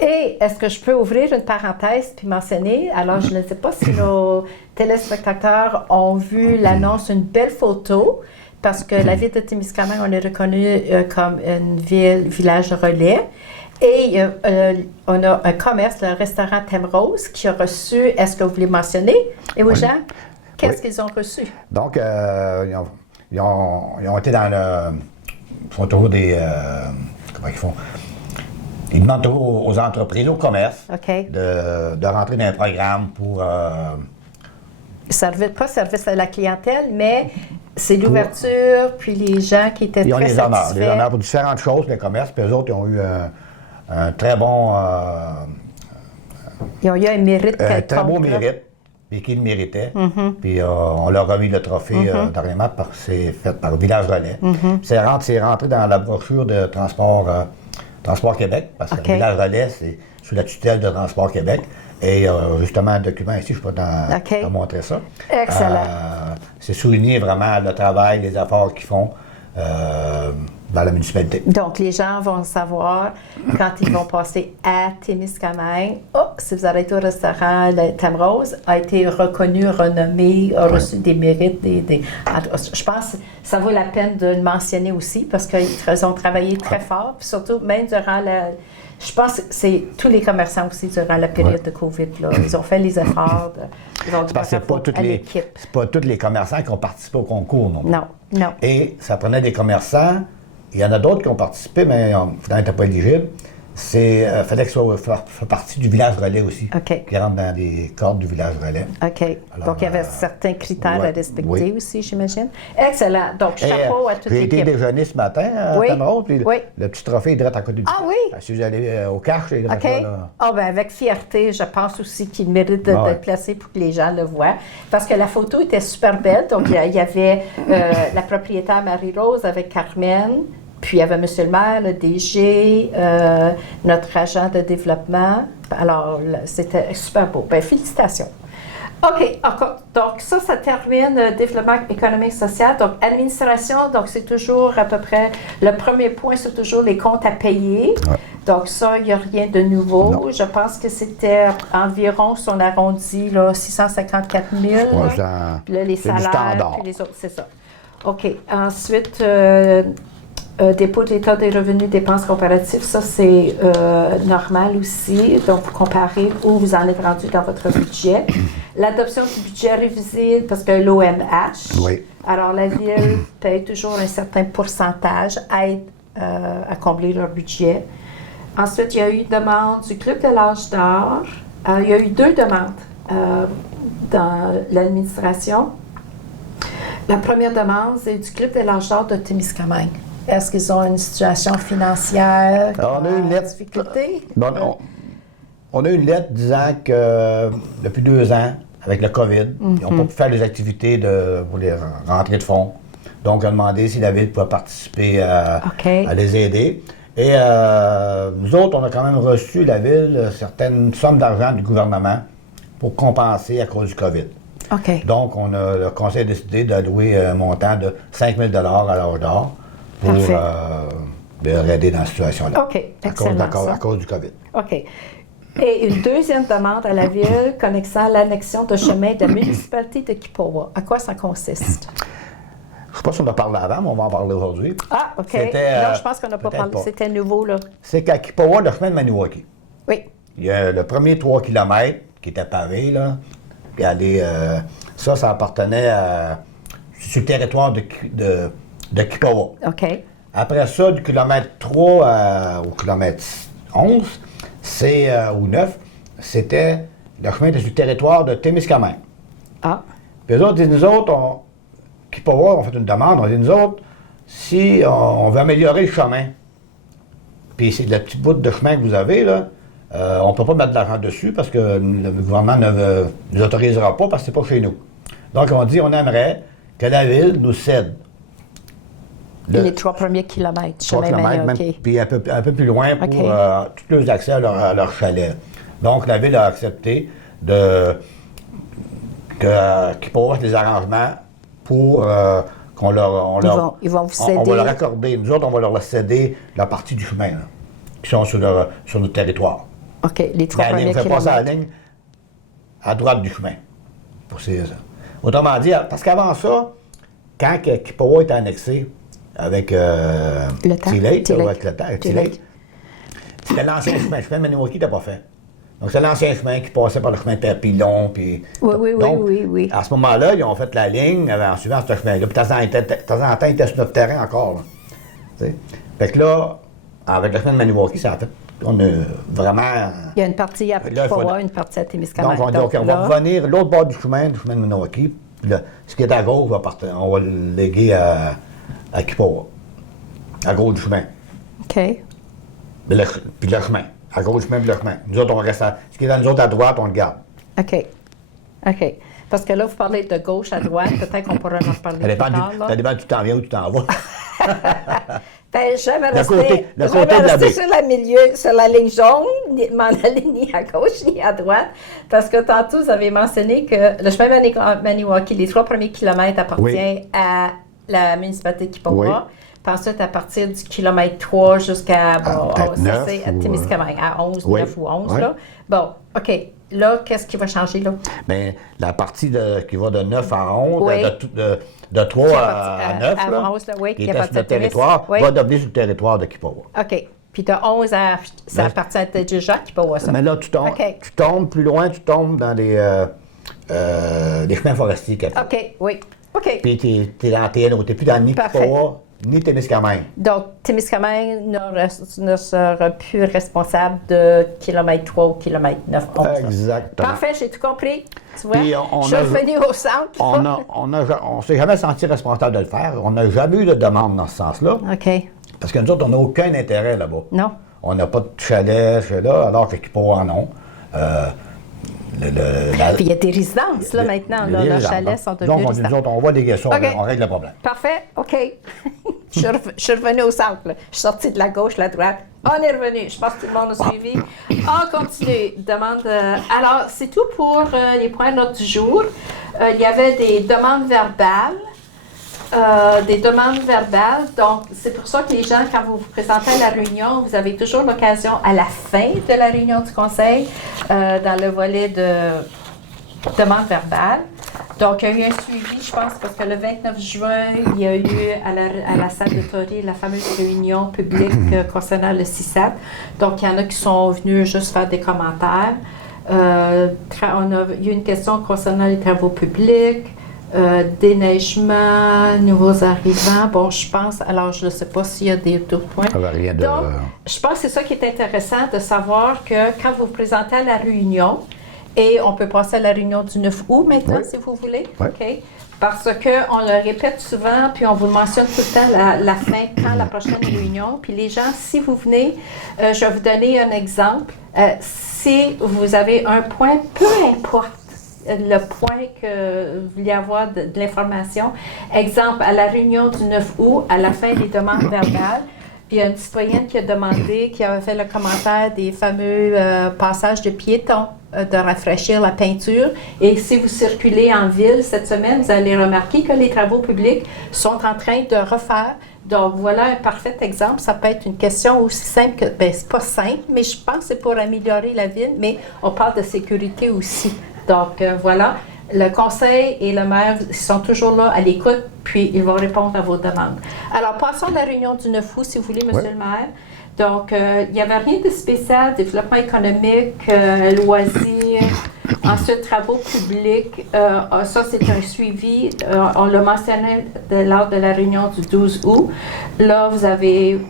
Et est-ce que je peux ouvrir une parenthèse puis mentionner, alors je ne sais pas si nos téléspectateurs ont vu l'annonce, une belle photo, parce que la ville de Témiscamingue, on est reconnu comme une village relais. Et on a un commerce, le restaurant Thème Rose, qui a reçu, est-ce que vous voulez mentionner? Et aux gens, qu'est-ce qu'ils ont reçu? Donc, ils ont été dans le... Ils font toujours des... comment ils font? Ils demandent toujours aux entreprises, au commerce, de rentrer dans un programme pour... pas service à la clientèle, mais c'est l'ouverture, puis les gens qui étaient très satisfaits. Les honneurs pour différentes choses, les commerces, puis eux autres, ils ont eu un très bon... ils ont eu un mérite quelconque. Un très beau mérite, puis qu'ils le méritaient. Puis on leur a remis le trophée dernièrement, c'est fait par Village Relais. C'est rentré dans la brochure de Transport Québec, parce que Village Relais, c'est sous la tutelle de Transport Québec. Et justement, un document ici, je peux t'en montrer ça. Excellent. C'est souligner vraiment le travail, les efforts qu'ils font dans la municipalité. Donc, les gens vont savoir quand ils vont passer à Témiscamingue. Si vous arrêtez au restaurant, le Thème Rose a été reconnu, renommé, a reçu des mérites. Je pense que ça vaut la peine de le mentionner aussi parce qu'ils ont travaillé très fort, puis surtout, même durant je pense que c'est tous les commerçants aussi durant la période de COVID. Là. Ils ont fait les efforts. C'est pas tous les commerçants qui ont participé au concours non plus. Non. Et ça prenait des commerçants. Il y en a d'autres qui ont participé, mais ils n'étaient pas éligibles. Il fallait que ça fasse partie du village relais aussi, qui rentre dans les cordes du village relais. OK. Alors, donc, il y avait certains critères à respecter aussi, j'imagine. Excellent. Donc, chapeau à toute l'équipe. J'ai été déjeuner ce matin à Thème Rose, puis le petit trophée est direct à côté du Ah oui? Si vous allez au Cache, il est direct là. Avec fierté, je pense aussi qu'il mérite d'être placé pour que les gens le voient. Parce que la photo était super belle. Donc, il y avait la propriétaire Marie-Rose avec Carmen. Puis il y avait M. le maire, le DG, notre agent de développement. Alors, c'était super beau. Bien, félicitations. OK. Donc, ça termine développement économique et social. Donc, administration, donc c'est toujours à peu près, le premier point, c'est toujours les comptes à payer. Donc, ça, il n'y a rien de nouveau. Non. Je pense que c'était environ, si on arrondit, là, 654 000. Puis là, les salaires, puis les autres, c'est ça. OK. Ensuite, Dépôt d'état des revenus, dépenses comparatives, ça c'est normal aussi. Donc, vous comparez où vous en êtes rendu dans votre budget. L'adoption du budget révisé, parce que l'OMH. Oui. Alors, la Ville paye toujours un certain pourcentage, aide à combler leur budget. Ensuite, il y a eu une demande du Club de l'âge d'or. Il y a eu 2 demandes dans l'administration. La première demande, c'est du Club de l'âge d'or de Témiscamingue. Est-ce qu'ils ont une situation financière, on a une lettre, difficulté? On a une lettre disant que depuis 2 ans, avec le COVID, ils n'ont pas pu faire les activités pour les rentrées de fonds. Donc, on a demandé si la Ville pouvait participer à les aider. Et nous autres, on a quand même reçu, la Ville, certaines sommes d'argent du gouvernement pour compenser à cause du COVID. OK. Donc, le Conseil a décidé d'allouer un montant de 5 000 à l'âge d'or pour aider dans la situation-là. OK, excellent. À cause du COVID. OK. Et une deuxième demande à la Ville connexant l'annexion de chemin de la municipalité de Kipawa. À quoi ça consiste? Je ne sais pas si on a parlé avant, mais on va en parler aujourd'hui. Ah, OK. Non, je pense qu'on n'a pas parlé. C'était nouveau, là. C'est qu'à Kipawa, le chemin de Maniwaki. Oui. Il y a le premier 3 km qui était pavé, là. Puis ça appartenait sur le territoire de Kipawa. OK. Après ça, du kilomètre 3 au kilomètre 11, ou 9, c'était le chemin du territoire de Témiscamingue. Ah. Puis nous autres, Kipawa, on fait une demande, on dit, nous autres, si on veut améliorer le chemin, puis c'est le petit bout de chemin que vous avez, là, on ne peut pas mettre de l'argent dessus parce que le gouvernement ne nous autorisera pas parce que c'est pas chez nous. Donc, on dit, on aimerait que la Ville nous cède. Les 3 premiers kilomètres, 3 kilomètres, même, puis un peu plus loin pour tous les accès à leur chalet. Donc, la Ville a accepté qu'ils posent les arrangements pour ils vont vous céder. On va leur accorder. Nous autres, on va leur céder la partie du chemin, là, qui sont sur notre territoire. OK, les 3 premiers kilomètres. On fait passer la ligne à droite du chemin. Autrement dit, parce qu'avant ça, quand Kipawa était annexé avec T-Lake, c'était l'ancien chemin. Le chemin de Maniwaki n'était pas fait. Donc, c'est l'ancien chemin qui passait par le chemin de Père-Pilon. Oui. À ce moment-là, ils ont fait la ligne en suivant ce chemin-là. Puis, de temps en temps, ils étaient sur notre terrain encore. Là. Fait que là, avec le chemin de Maniwaki, ça a fait. On a vraiment. Il y a une partie à Kipawa, une partie à Témiscamingue. Donc, on dit, OK, on va revenir l'autre bord du chemin de Maniwaki. Puis là, ce qui est à gauche, on va le léguer à Kipawa. À gauche du chemin. OK. Puis le chemin. À gauche du chemin, puis le chemin. Nous autres, on reste ce qui est dans nous autres à droite, on le garde. OK. Parce que là, vous parlez de gauche à droite. Peut-être qu'on pourra en parler plus tard. Ça dépend tu t'en viens ou tu t'en vas. Ben, j'avais resté sur la ligne jaune, m'en aller ni à gauche ni à droite, parce que tantôt, vous avez mentionné que le chemin Maniwaki, les 3 premiers kilomètres appartiennent à la municipalité de Kipawa. Puis ensuite, à partir du kilomètre 3 jusqu'à Témiscamingue, à 11, 9 ou 11. Là. Bon, OK. Là, qu'est-ce qui va changer, là? Bien, la partie qui va de 9 à 11, de 3 à 9, là, 11, là, qui était sur le territoire, va devenir sur le territoire de Kipawa. OK. Puis de 11 à... Ça appartient à déjà Kipawa, ça. Mais là, tu tombes plus loin, tu tombes dans les chemins forestiers. OK, oui. OK. Puis tu es dans TNO, tu n'es plus dans ni Kipawa, ni Témiscamingue. Donc, Témiscamingue ne sera plus responsable de kilomètre 3 ou kilomètre 9, 11. Exactement. Parfait, j'ai tout compris. Tu vois, je suis revenu au centre. On ne s'est jamais senti responsable de le faire. On n'a jamais eu de demande dans ce sens-là. OK. Parce que nous autres, on n'a aucun intérêt là-bas. Non. On n'a pas de chalet là, alors que Kipawa en ont. Puis il y a des résidences, là, maintenant. Leurs chalets sont devenus résidences. Donc, nous autres, on va déguer ça, on règle le problème. Parfait, OK. Je suis revenue au centre, là. Je suis sortie de la gauche, la droite. On est revenu. Je pense que tout le monde a suivi. On continue. Demande. Alors, c'est tout pour les points de l'ordre du jour. Il y avait des demandes verbales. Donc, c'est pour ça que les gens, quand vous vous présentez à la réunion, vous avez toujours l'occasion à la fin de la réunion du conseil, dans le volet de demande verbale, Donc, il y a eu un suivi, je pense, parce que le 29 juin, il y a eu à la salle de Tory la fameuse réunion publique concernant le CISAT. Donc, il y en a qui sont venus juste faire des commentaires. Il y a eu une question concernant les travaux publics, déneigement, nouveaux arrivants. Bon, je pense, alors je ne sais pas s'il y a d'autres points. Rien de... Donc, je pense que c'est ça qui est intéressant de savoir que quand vous vous présentez à la réunion, et on peut passer à la réunion du 9 août maintenant, si vous voulez. Oui. OK? Parce qu'on le répète souvent, puis on vous le mentionne tout le temps, la fin, quand la prochaine réunion. Puis les gens, si vous venez, je vais vous donner un exemple. Si vous avez un point, peu importe le point que vous voulez avoir de l'information, exemple, à la réunion du 9 août, à la fin des demandes verbales, il y a une citoyenne qui a demandé, qui avait fait le commentaire des fameux passages de piétons, de rafraîchir la peinture. Et si vous circulez en ville cette semaine, vous allez remarquer que les travaux publics sont en train de refaire. Donc, voilà un parfait exemple. Ça peut être une question aussi simple que, bien, c'est pas simple, mais je pense que c'est pour améliorer la ville, mais on parle de sécurité aussi. Donc, voilà. Le conseil et le maire ils sont toujours là à l'écoute, puis ils vont répondre à vos demandes. Alors, passons à la réunion du 9 août, si vous voulez, Monsieur le maire. Donc, il n'y avait rien de spécial, développement économique, loisirs, ensuite travaux publics. Ça, c'est un suivi. On l'a mentionné lors de la réunion du 12 août. Là, vous avez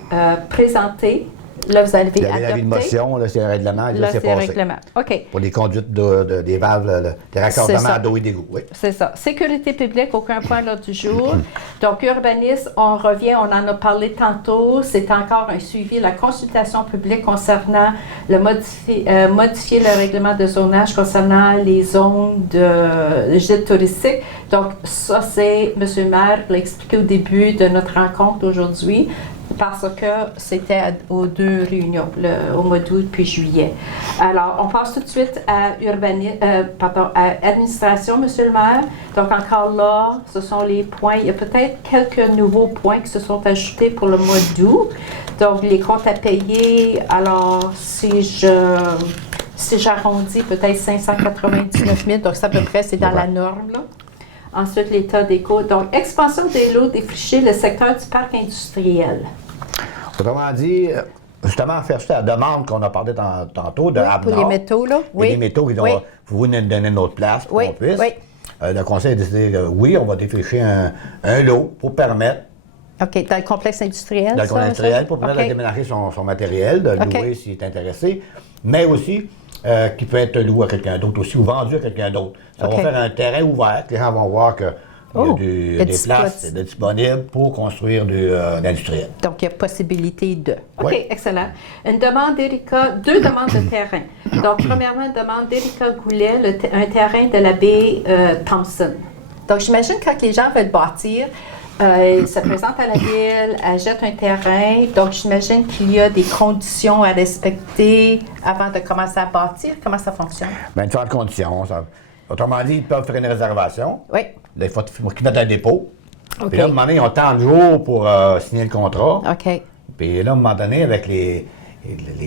présenté. Là, vous avez adopté. La motion, là, c'est le règlement. Là, c'est le règlement. OK. Pour les conduites des valves, des raccordements d'eau et d'égout. Oui. C'est ça. Sécurité publique, aucun point à l'ordre du jour. Donc, urbanisme, on revient, on en a parlé tantôt. C'est encore un suivi, la consultation publique concernant modifier le règlement de zonage concernant les zones de gîtes touristiques. Donc, ça, c'est, M. le maire l'a expliqué au début de notre rencontre aujourd'hui, parce que c'était aux deux réunions, au mois d'août puis juillet. Alors, on passe tout de suite à administration, M. le maire. Donc, encore là, ce sont les points. Il y a peut-être quelques nouveaux points qui se sont ajoutés pour le mois d'août. Donc, les comptes à payer, alors, si j'arrondis, peut-être 599 000, donc ça, à peu près, c'est dans la norme, là. Ensuite, l'état des coûts. Donc, expansion des lots défrichés, le secteur du parc industriel. Autrement dit, justement, faire juste la demande qu'on a parlé tantôt de pour les métaux, là. Oui. Les métaux, ils ont, vous nous donner une autre place pour qu'on puisse. Oui. Le conseil a décidé, oui, on va défricher un lot pour permettre. OK, dans le complexe industriel. Dans le complexe industriel, pour permettre de déménager son matériel, de louer s'il est intéressé, mais aussi qui peut être loué à quelqu'un d'autre aussi ou vendu à quelqu'un d'autre. Ça va faire un terrain ouvert, les gens vont voir que il y a des places disponibles pour construire de l'industriel. Donc, il y a possibilité de. OK, oui. Excellent. Une demande d'Erika, deux demandes de terrain. Donc, premièrement, une demande d'Erika Goulet, un terrain de la baie Thompson. Donc, j'imagine quand les gens veulent bâtir, ils se présentent à la ville, elle jette un terrain. Donc, j'imagine qu'il y a des conditions à respecter avant de commencer à bâtir. Comment ça fonctionne? Bien, différentes conditions. Autrement dit, ils peuvent faire une réservation. Oui. Il faut qu'ils mettent un dépôt. OK. Puis là, à un moment donné, ils ont tant de jours pour signer le contrat. OK. Puis là, à un moment donné, avec les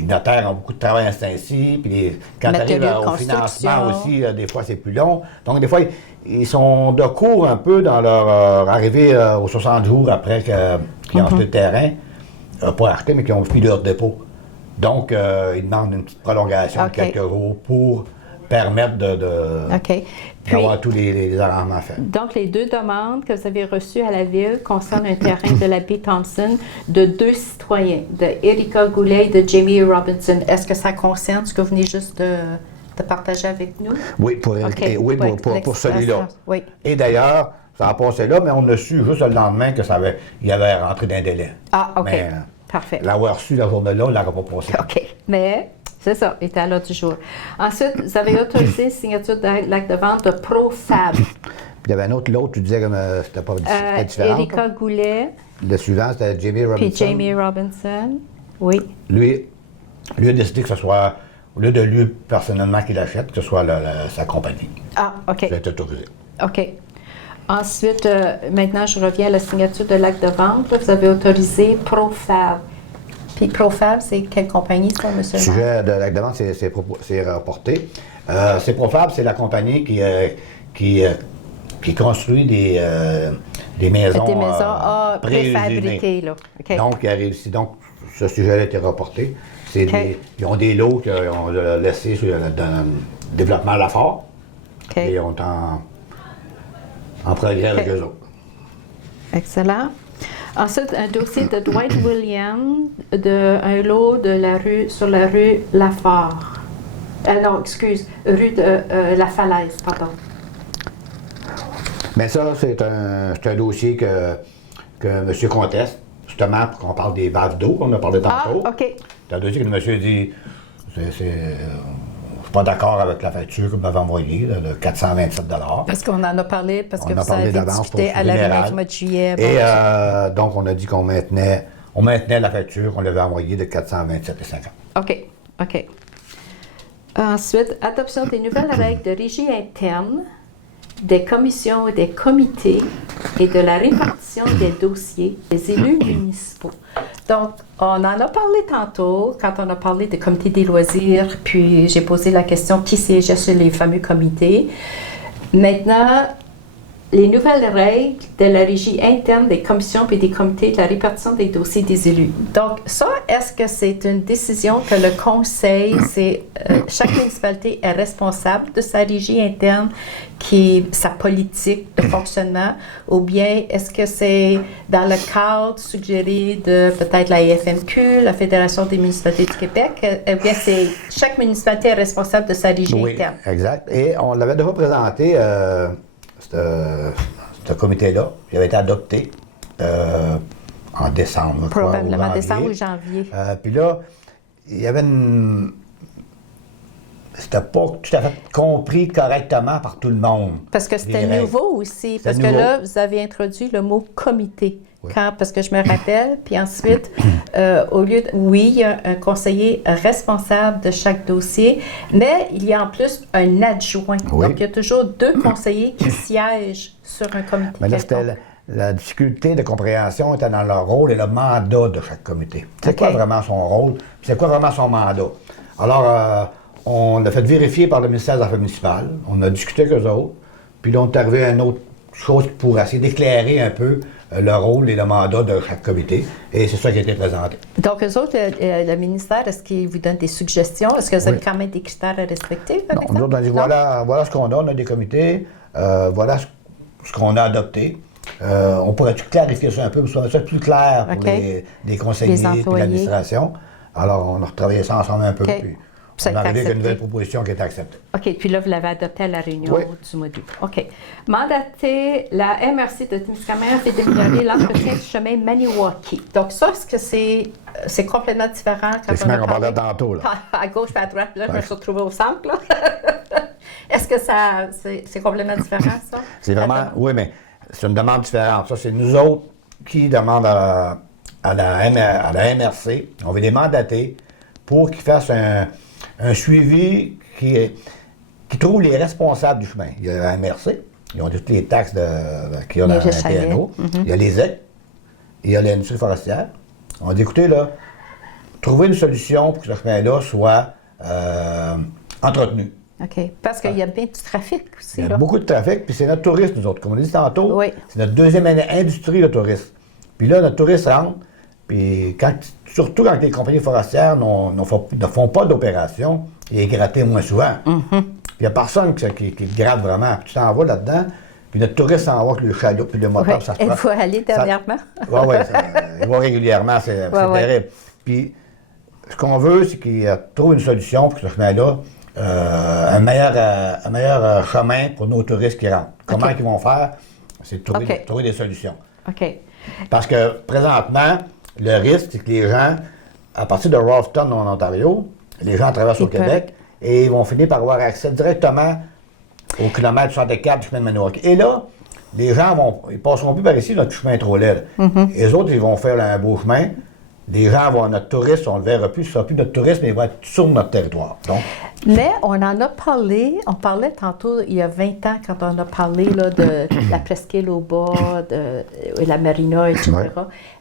notaires ont beaucoup de travail ainsi. Puis quand tu arrives au financement aussi, des fois, c'est plus long. Donc, des fois, ils sont de court un peu dans leur arrivée aux 60 jours après qu'ils ont acheté le terrain. Pas acheté, mais qu'ils ont fini leur dépôt. Donc, ils demandent une petite prolongation de quelques jours pour permettre d'avoir tous les arrangements à faire. Donc, les deux demandes que vous avez reçues à la Ville concernent un terrain de la baie Thompson de deux citoyens, de Erika Goulet et de Jamie Robinson. Est-ce que ça concerne ce que vous venez juste de partager avec nous? Oui, pour celui-là. Oui. Et d'ailleurs, ça a passé là, mais on a su juste le lendemain qu'il avait rentré d'un délai. Ah, OK. Mais, parfait. L'avoir reçu la journée-là, on ne l'aurait pas passé. OK. Mais... c'est ça, il était à l'ordre du jour. Ensuite, vous avez autorisé la signature de l'acte de vente de ProFab. Puis il y avait un autre, l'autre, tu disais que c'était pas différent. Erika Goulet. Le suivant, c'était Jamie Robinson. Puis Jamie Robinson, oui. Lui a décidé que ce soit, au lieu de lui personnellement qu'il achète, que ce soit sa compagnie. Ah, OK. Ça a été autorisé. OK. Ensuite, maintenant, je reviens à la signature de l'acte de vente. Vous avez autorisé ProFab. Puis ProFab, c'est quelle compagnie, ça, monsieur? Le sujet de l'acte de vente, c'est reporté. C'est ProFab, c'est la compagnie qui qui construit des maisons, préfabriquées, là. OK. Donc, il a réussi. Donc, ce sujet-là a été reporté. Ils ont des lots qu'ils ont laissés dans le développement à la Fort. OK. Et ils ont en progrès avec eux autres. Excellent. Ensuite, un dossier de Dwight Williams, un lot sur la rue Lafare. Rue de La Falaise, pardon. Mais ça, c'est un dossier que M. conteste, justement, pour qu'on parle des valves d'eau, qu'on a parlé tantôt. Ah, OK. C'est un dossier que le monsieur dit, je ne suis pas d'accord avec la facture que vous m'avez envoyée, de 427 $. Parce qu'on en a parlé, parce que vous avez avez discuté à la réunion du mois de juillet. Et donc, on a dit qu'on maintenait la facture qu'on lui avait envoyée de 427,50 $. OK. Ensuite, adoption des nouvelles règles de régie interne, des commissions et des comités et de la répartition des dossiers des élus municipaux. Donc, on en a parlé tantôt, quand on a parlé des comités des loisirs, puis j'ai posé la question qui siégeait sur les fameux comités. Maintenant, les nouvelles règles de la régie interne des commissions et des comités de la répartition des dossiers des élus. Donc, ça, est-ce que c'est une décision que le conseil, chaque municipalité est responsable de sa régie interne, sa politique de fonctionnement, ou bien est-ce que c'est dans le cadre suggéré de peut-être la FMQ, la Fédération des municipalités du Québec, ou bien chaque municipalité est responsable de sa régie interne? Oui, exact. Et on l'avait déjà présenté, ce comité-là. Il avait été adopté en décembre. Probablement décembre ou janvier. Puis là, il y avait c'était pas tout à fait compris correctement par tout le monde. Parce que c'était nouveau aussi. Parce que là, vous avez introduit le mot comité. Oui. Parce que je me rappelle, puis ensuite, au lieu de... Oui, il y a un conseiller responsable de chaque dossier, mais il y a en plus un adjoint. Oui. Donc, il y a toujours 2 conseillers qui siègent sur un comité. Mais là, c'était la difficulté de compréhension était dans le rôle et le mandat de chaque comité. C'est quoi vraiment son rôle, c'est quoi vraiment son mandat. Alors, on l'a fait vérifier par le ministère des Affaires municipales, on a discuté avec eux autres, puis là, on est arrivé à une autre chose pour essayer d'éclairer un peu le rôle et le mandat de chaque comité, et c'est ça qui a été présenté. Donc, eux autres, le ministère, est-ce qu'ils vous donnent des suggestions? Est-ce que vous avez quand même des critères à respecter, par exemple? Nous autres, on a dit, voilà ce qu'on a, on a des comités, voilà ce qu'on a adopté. On pourrait-tu clarifier ça un peu, pour que ça soit plus clair pour les conseillers et l'administration. Alors, on a retravaillé ça ensemble un peu, puis on a arrivé avec une nouvelle proposition qui est acceptée. OK, puis là, vous l'avez adoptée à la réunion du mois d'août. OK. Mandater la MRC de Témiscamingue et d'améliorer l'entretien du chemin Maniwaki. Donc ça, est-ce que c'est complètement différent quand on a parlé tantôt, là. À gauche et à droite, là, je me suis retrouvée au centre, là. Est-ce que c'est complètement différent, ça? C'est vraiment... Oui, mais c'est une demande différente. Ça, c'est nous autres qui demandent à la MRC. On veut les mandater pour qu'ils fassent un suivi qui trouve les responsables du chemin. Il y a la MRC, ils ont toutes les taxes qu'il y a dans le PNO. Il y a les EC, il y a l'industrie forestière. On dit, écoutez, là, trouver une solution pour que ce chemin-là soit entretenu. OK. Parce qu'il y a bien du trafic aussi. Il y a beaucoup de trafic, puis c'est notre tourisme, nous autres. Comme on a dit tantôt, c'est notre deuxième industrie, le tourisme. Puis là, notre touriste rentre, puis surtout quand les compagnies forestières ne font pas d'opération, il est gratté moins souvent. Puis il n'y a personne qui gratte vraiment. Puis tu t'en vas là-dedans, puis notre touriste s'en va avec le chalut, puis le moteur, ça se passe. Il faut aller dernièrement. Oui, il va régulièrement, c'est terrible. Puis ce qu'on veut, c'est qu'ils trouvent une solution pour que ce chemin-là, un meilleur chemin pour nos touristes qui rentrent. Comment ils vont faire? C'est de trouver des solutions. OK. Parce que présentement, le risque, c'est que les gens, à partir de Ralston en Ontario, les gens traversent au Québec et ils vont finir par avoir accès directement au kilomètre 64 du chemin de Maniwaki. Et là, les gens ils passeront plus par ici, notre chemin est trop laid. Les autres, ils vont faire un beau chemin, les gens vont avoir notre tourisme, on ne le verra plus, ce ne sera plus notre tourisme, mais il va être sur notre territoire. Donc, mais on en a parlé, on parlait tantôt, il y a 20 ans, quand on a parlé là, de la presqu'île au bas, de la marina, etc. Ouais.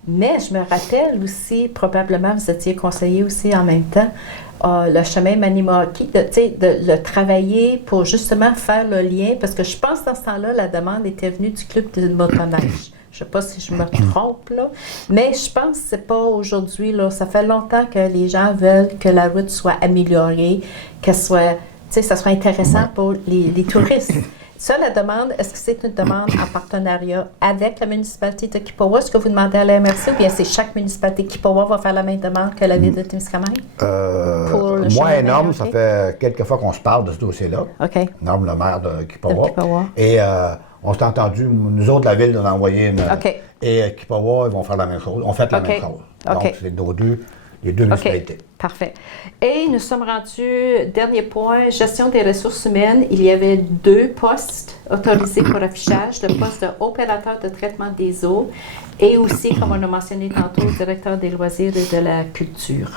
Mais je me rappelle aussi, probablement vous étiez conseiller aussi en même temps, le chemin Maniwaki, de le travailler pour justement faire le lien, parce que je pense dans ce temps-là, la demande était venue du club de motoneige. Je ne sais pas si je me trompe, là, mais je pense que ce n'est pas aujourd'hui. Là. Ça fait longtemps que les gens veulent que la route soit améliorée, que ça soit intéressant pour les touristes. Ça, la demande, est-ce que c'est une demande en partenariat avec la municipalité de Kippawa? Est-ce que vous demandez à la MRC ou bien c'est chaque municipalité de Kippawa va faire la même demande que la ville de Témiscamingue? Moi et Norm, ça fait quelques fois qu'on se parle de ce dossier-là. OK. Norm, le maire de Kippawa. De Kippawa. Et on s'est entendu, nous autres, la ville nous a envoyé une... OK. Et Kippawa, ils vont faire la même chose. On fait la même chose. Donc, c'est les deux municipalités. Parfait. Et nous sommes rendus, dernier point, gestion des ressources humaines. Il y avait 2 postes autorisés pour affichage, le poste d'opérateur de traitement des eaux et aussi, comme on a mentionné tantôt, directeur des loisirs et de la culture.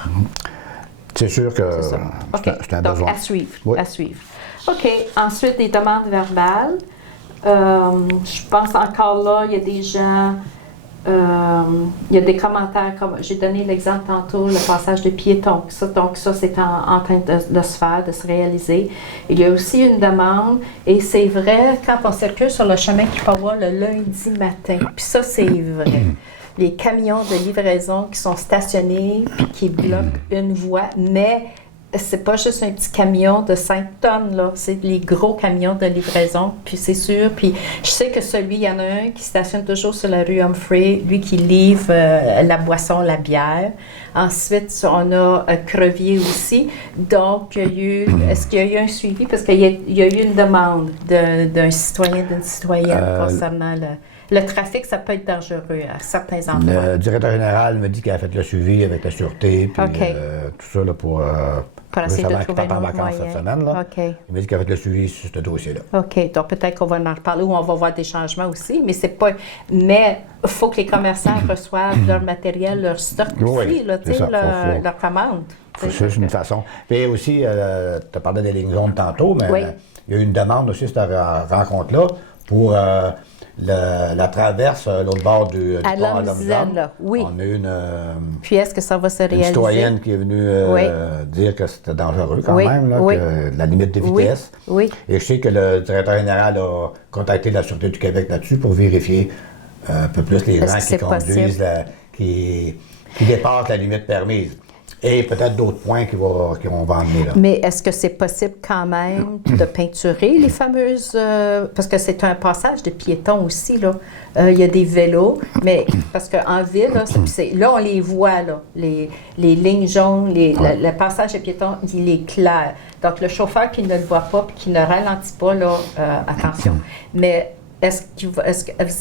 C'est sûr que c'est un besoin. Donc, à suivre. Oui. À suivre. OK. Ensuite, des demandes verbales. Je pense encore là, il y a des gens... il y a des commentaires, comme j'ai donné l'exemple tantôt, le passage de piétons. Donc ça, c'est en train de se faire, de se réaliser. Il y a aussi une demande, et c'est vrai, quand on circule sur le chemin Kippawa le lundi matin, puis ça, c'est vrai. Les camions de livraison qui sont stationnés, puis qui bloquent une voie, mais c'est pas juste un petit camion de 5 tonnes, là. C'est les gros camions de livraison, puis c'est sûr. Puis je sais que celui, il y en a un qui stationne toujours sur la rue Humphrey, lui qui livre la boisson, la bière. Ensuite, on a Crevier aussi. Donc, est-ce qu'il y a eu un suivi? Parce qu'il y a eu une demande d'un citoyen, d'une citoyenne concernant le trafic, ça peut être dangereux à certains endroits. Le directeur général me dit qu'il a fait le suivi avec la sûreté, puis tout ça là, pour essayer de trouver un autre moyen. Cette semaine, là. Il m'a dit qu'il a fait le suivi sur ce dossier-là. OK. Donc, peut-être qu'on va en reparler ou on va voir des changements aussi, mais c'est pas... Mais il faut que les commerçants reçoivent leur matériel, leur stock aussi, là, leur commande. C'est une façon. Puis aussi, tu as parlé des lignes jaunes tantôt, mais il y a eu une demande aussi, cette rencontre-là, pour... la traverse, l'autre bord du pont à Lomzane. Oui. On a eu Puis est-ce que ça va se réaliser? Une citoyenne qui est venue dire que c'était dangereux quand même, là, que la limite de vitesse. Oui. Et je sais que le directeur général a contacté la Sûreté du Québec là-dessus pour vérifier un peu plus les gens qui conduisent, qui dépassent la limite permise. Et peut-être d'autres points qui vont emmener là. Mais est-ce que c'est possible quand même de peinturer les fameuses... parce que c'est un passage de piétons aussi, là. Il y a des vélos, mais parce qu'en ville, là, on les voit, là, les lignes jaunes, le passage de piétons, il est clair. Donc, le chauffeur qui ne le voit pas et qui ne ralentit pas, là, attention. Mais... Est-ce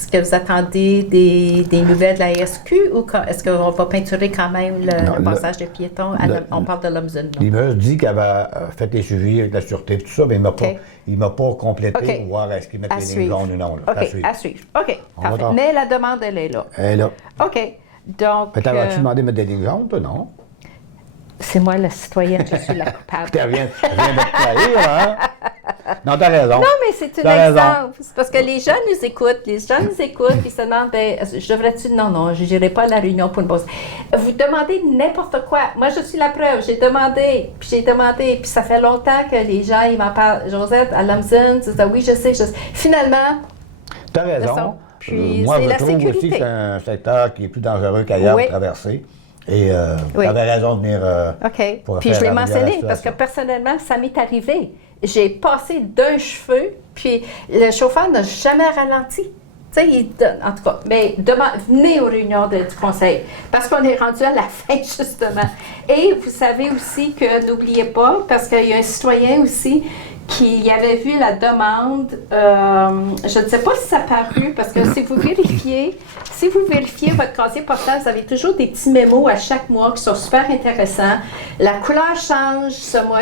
que vous attendez des nouvelles de la SQ ou est-ce qu'on va peinturer quand même le passage de piétons? On parle de Lomzane. Il m'a dit qu'il avait fait les suivis avec la sûreté et tout ça, mais il ne m'a pas complété pour voir est-ce qu'il mettait les lignes jaunes ou non. Là. À suivre. OK, parfait. Mais la demande, elle est là. Elle est là. OK. Donc... Mais t'avais-tu demandé de mettre des lignes jaunes, toi, non? C'est moi la citoyenne, je suis la coupable. Tu viens de te trahir, hein? Non, t'as raison. Non, mais c'est un exemple. C'est parce que les jeunes nous écoutent. Les jeunes nous écoutent et se demandent, je devrais-tu... Non, je n'irai pas à la réunion pour une pause. Vous demandez n'importe quoi. Moi, je suis la preuve. J'ai demandé, puis ça fait longtemps que les gens, ils m'en parlent. Josette, à Lomzane, tu dis, oui, je sais. Finalement... T'as raison. Puis moi, c'est la trouve sécurité. Aussi que c'est un secteur qui est plus dangereux qu'ailleurs de traverser. Et tu avais raison de venir pour puis je l'ai mentionné situation. parce que personnellement, ça m'est arrivé. J'ai passé d'un cheveu, puis le chauffeur n'a jamais ralenti. Tu sais, en tout cas, mais venez aux réunions du conseil, parce qu'on est rendu à la fin, justement. Et vous savez aussi que, n'oubliez pas, parce qu'il y a un citoyen aussi qui avait vu la demande, je ne sais pas si ça a paru, parce que si vous vérifiez votre casier postal, vous avez toujours des petits mémos à chaque mois qui sont super intéressants. La couleur change,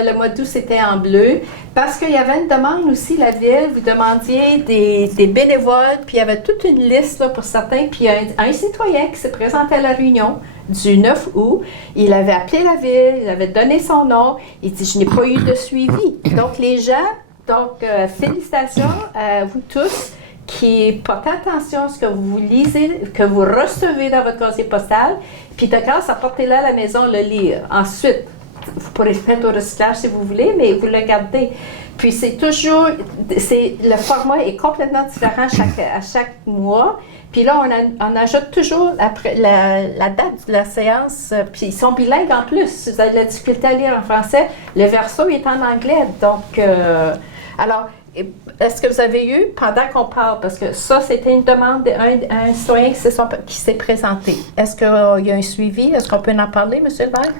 le mois d'août c'était en bleu, parce qu'il y avait une demande aussi, la ville, vous demandiez des bénévoles, puis il y avait toute une liste là, pour certains, puis il y a un citoyen qui s'est présenté à la réunion, du 9 août. Il avait appelé la ville, il avait donné son nom. Il dit, je n'ai pas eu de suivi. Donc, les gens, félicitations à vous tous qui portez attention à ce que vous lisez, que vous recevez dans votre casier postal, puis de grâce, apportez-le à la maison, le lire. Ensuite, vous pourrez le mettre au recyclage si vous voulez, mais vous le gardez. Puis le format est complètement différent à chaque mois. Puis là, on ajoute toujours après la date de la séance, puis ils sont bilingues en plus. Si vous avez de la difficulté à lire en français, le verso est en anglais. Donc, alors, est-ce que vous avez eu, pendant qu'on parle, parce que ça, c'était une demande d'un citoyen qui s'est présenté. Est-ce qu'il y a un suivi? Est-ce qu'on peut en parler, M. le maire?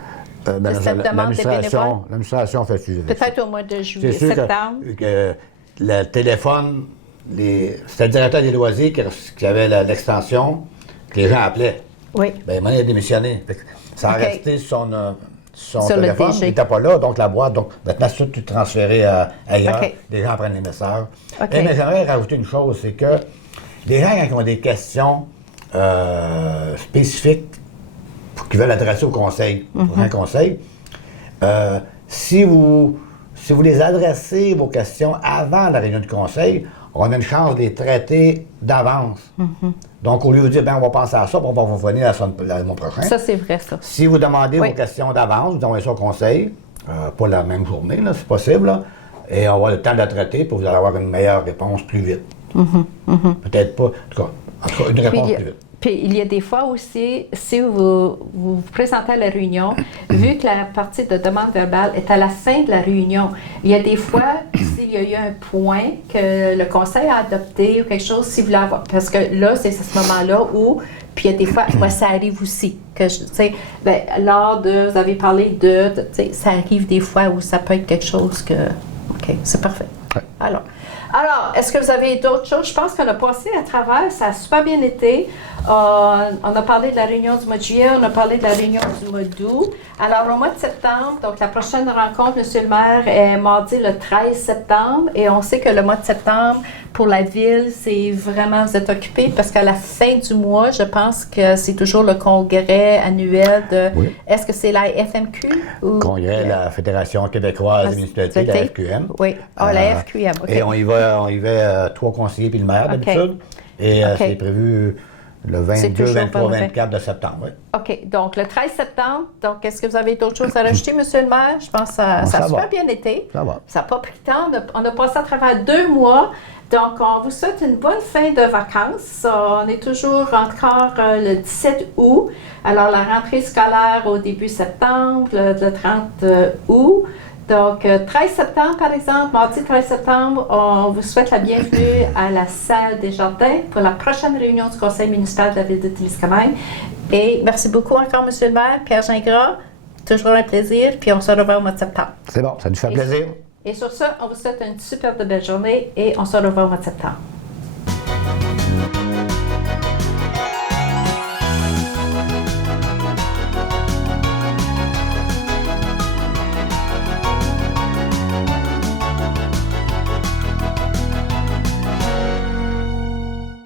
De cette demande des bénévoles? L'administration fait suivre. Peut-être au mois de juillet, C'est sûr septembre. que le téléphone, c'était le directeur des loisirs qui avait l'extension que les gens appelaient. Oui. Bien, moi, il a démissionné. Ça a resté sur son téléphone. Il n'était pas là, donc la boîte. Donc, maintenant, c'est tout transféré ailleurs. Okay. Les gens prennent les messages. Okay. Mais j'aimerais rajouter une chose, c'est que les gens, quand ils ont des questions spécifiques qui veulent adresser au conseil, pour un conseil, si vous les adressez, vos questions, avant la réunion du conseil, on a une chance de les traiter d'avance. Donc, au lieu de dire, on va penser à ça, puis on va vous revenir le mois prochain. Ça, c'est vrai, ça. Si vous demandez vos questions d'avance, vous envoyez ça au conseil, pas la même journée, là, c'est possible, là, et on va avoir le temps de la traiter, puis vous allez avoir une meilleure réponse plus vite. Peut-être pas, en tout cas, une réponse plus vite. Puis il y a des fois aussi, si vous vous présentez à la réunion, vu que la partie de demande verbale est à la fin de la réunion, il y a des fois, s'il y a eu un point que le conseil a adopté ou quelque chose, si vous voulez avoir, parce que là, c'est à ce moment-là où, puis il y a des fois, moi, ça arrive aussi, que tu sais, lors de, vous avez parlé tu sais, ça arrive des fois où ça peut être quelque chose que, OK, c'est parfait. Ouais. Alors, est-ce que vous avez d'autres choses? Je pense qu'on a passé à travers, ça a super bien été. On a parlé de la réunion du mois de juillet, on a parlé de la réunion du mois d'août. Alors, au mois de septembre, donc la prochaine rencontre, M. le maire, est mardi le 13 septembre. Et on sait que le mois de septembre, pour la ville, c'est vraiment, vous êtes occupé parce qu'à la fin du mois, je pense que c'est toujours le congrès annuel de... Oui. Est-ce que c'est la FMQ? Ou... Congrès de la Fédération québécoise des municipalités, la FQM. Oui, la FQM, OK. Et on y va 3 conseillers puis le maire d'habitude. Et c'est prévu le 22, 23, 24 de septembre. Oui. OK. Donc, le 13 septembre. Donc, est-ce que vous avez d'autres choses à rajouter, M. le maire? Je pense que ça a super bien été. Ça va. Ça n'a pas pris de temps. On a passé à travers 2 mois. Donc, on vous souhaite une bonne fin de vacances. On est toujours encore le 17 août. Alors, la rentrée scolaire au début septembre, le 30 août. Donc, 13 septembre, par exemple, mardi 13 septembre, on vous souhaite la bienvenue à la salle des Jardins pour la prochaine réunion du conseil municipal de la ville de Témiscamingue. Et merci beaucoup encore, M. le maire, Pierre Gingras. Toujours un plaisir, puis on se revoit au mois de septembre. C'est bon, ça nous fait plaisir. Et sur ça, on vous souhaite une super belle journée et on se revoit au mois de septembre.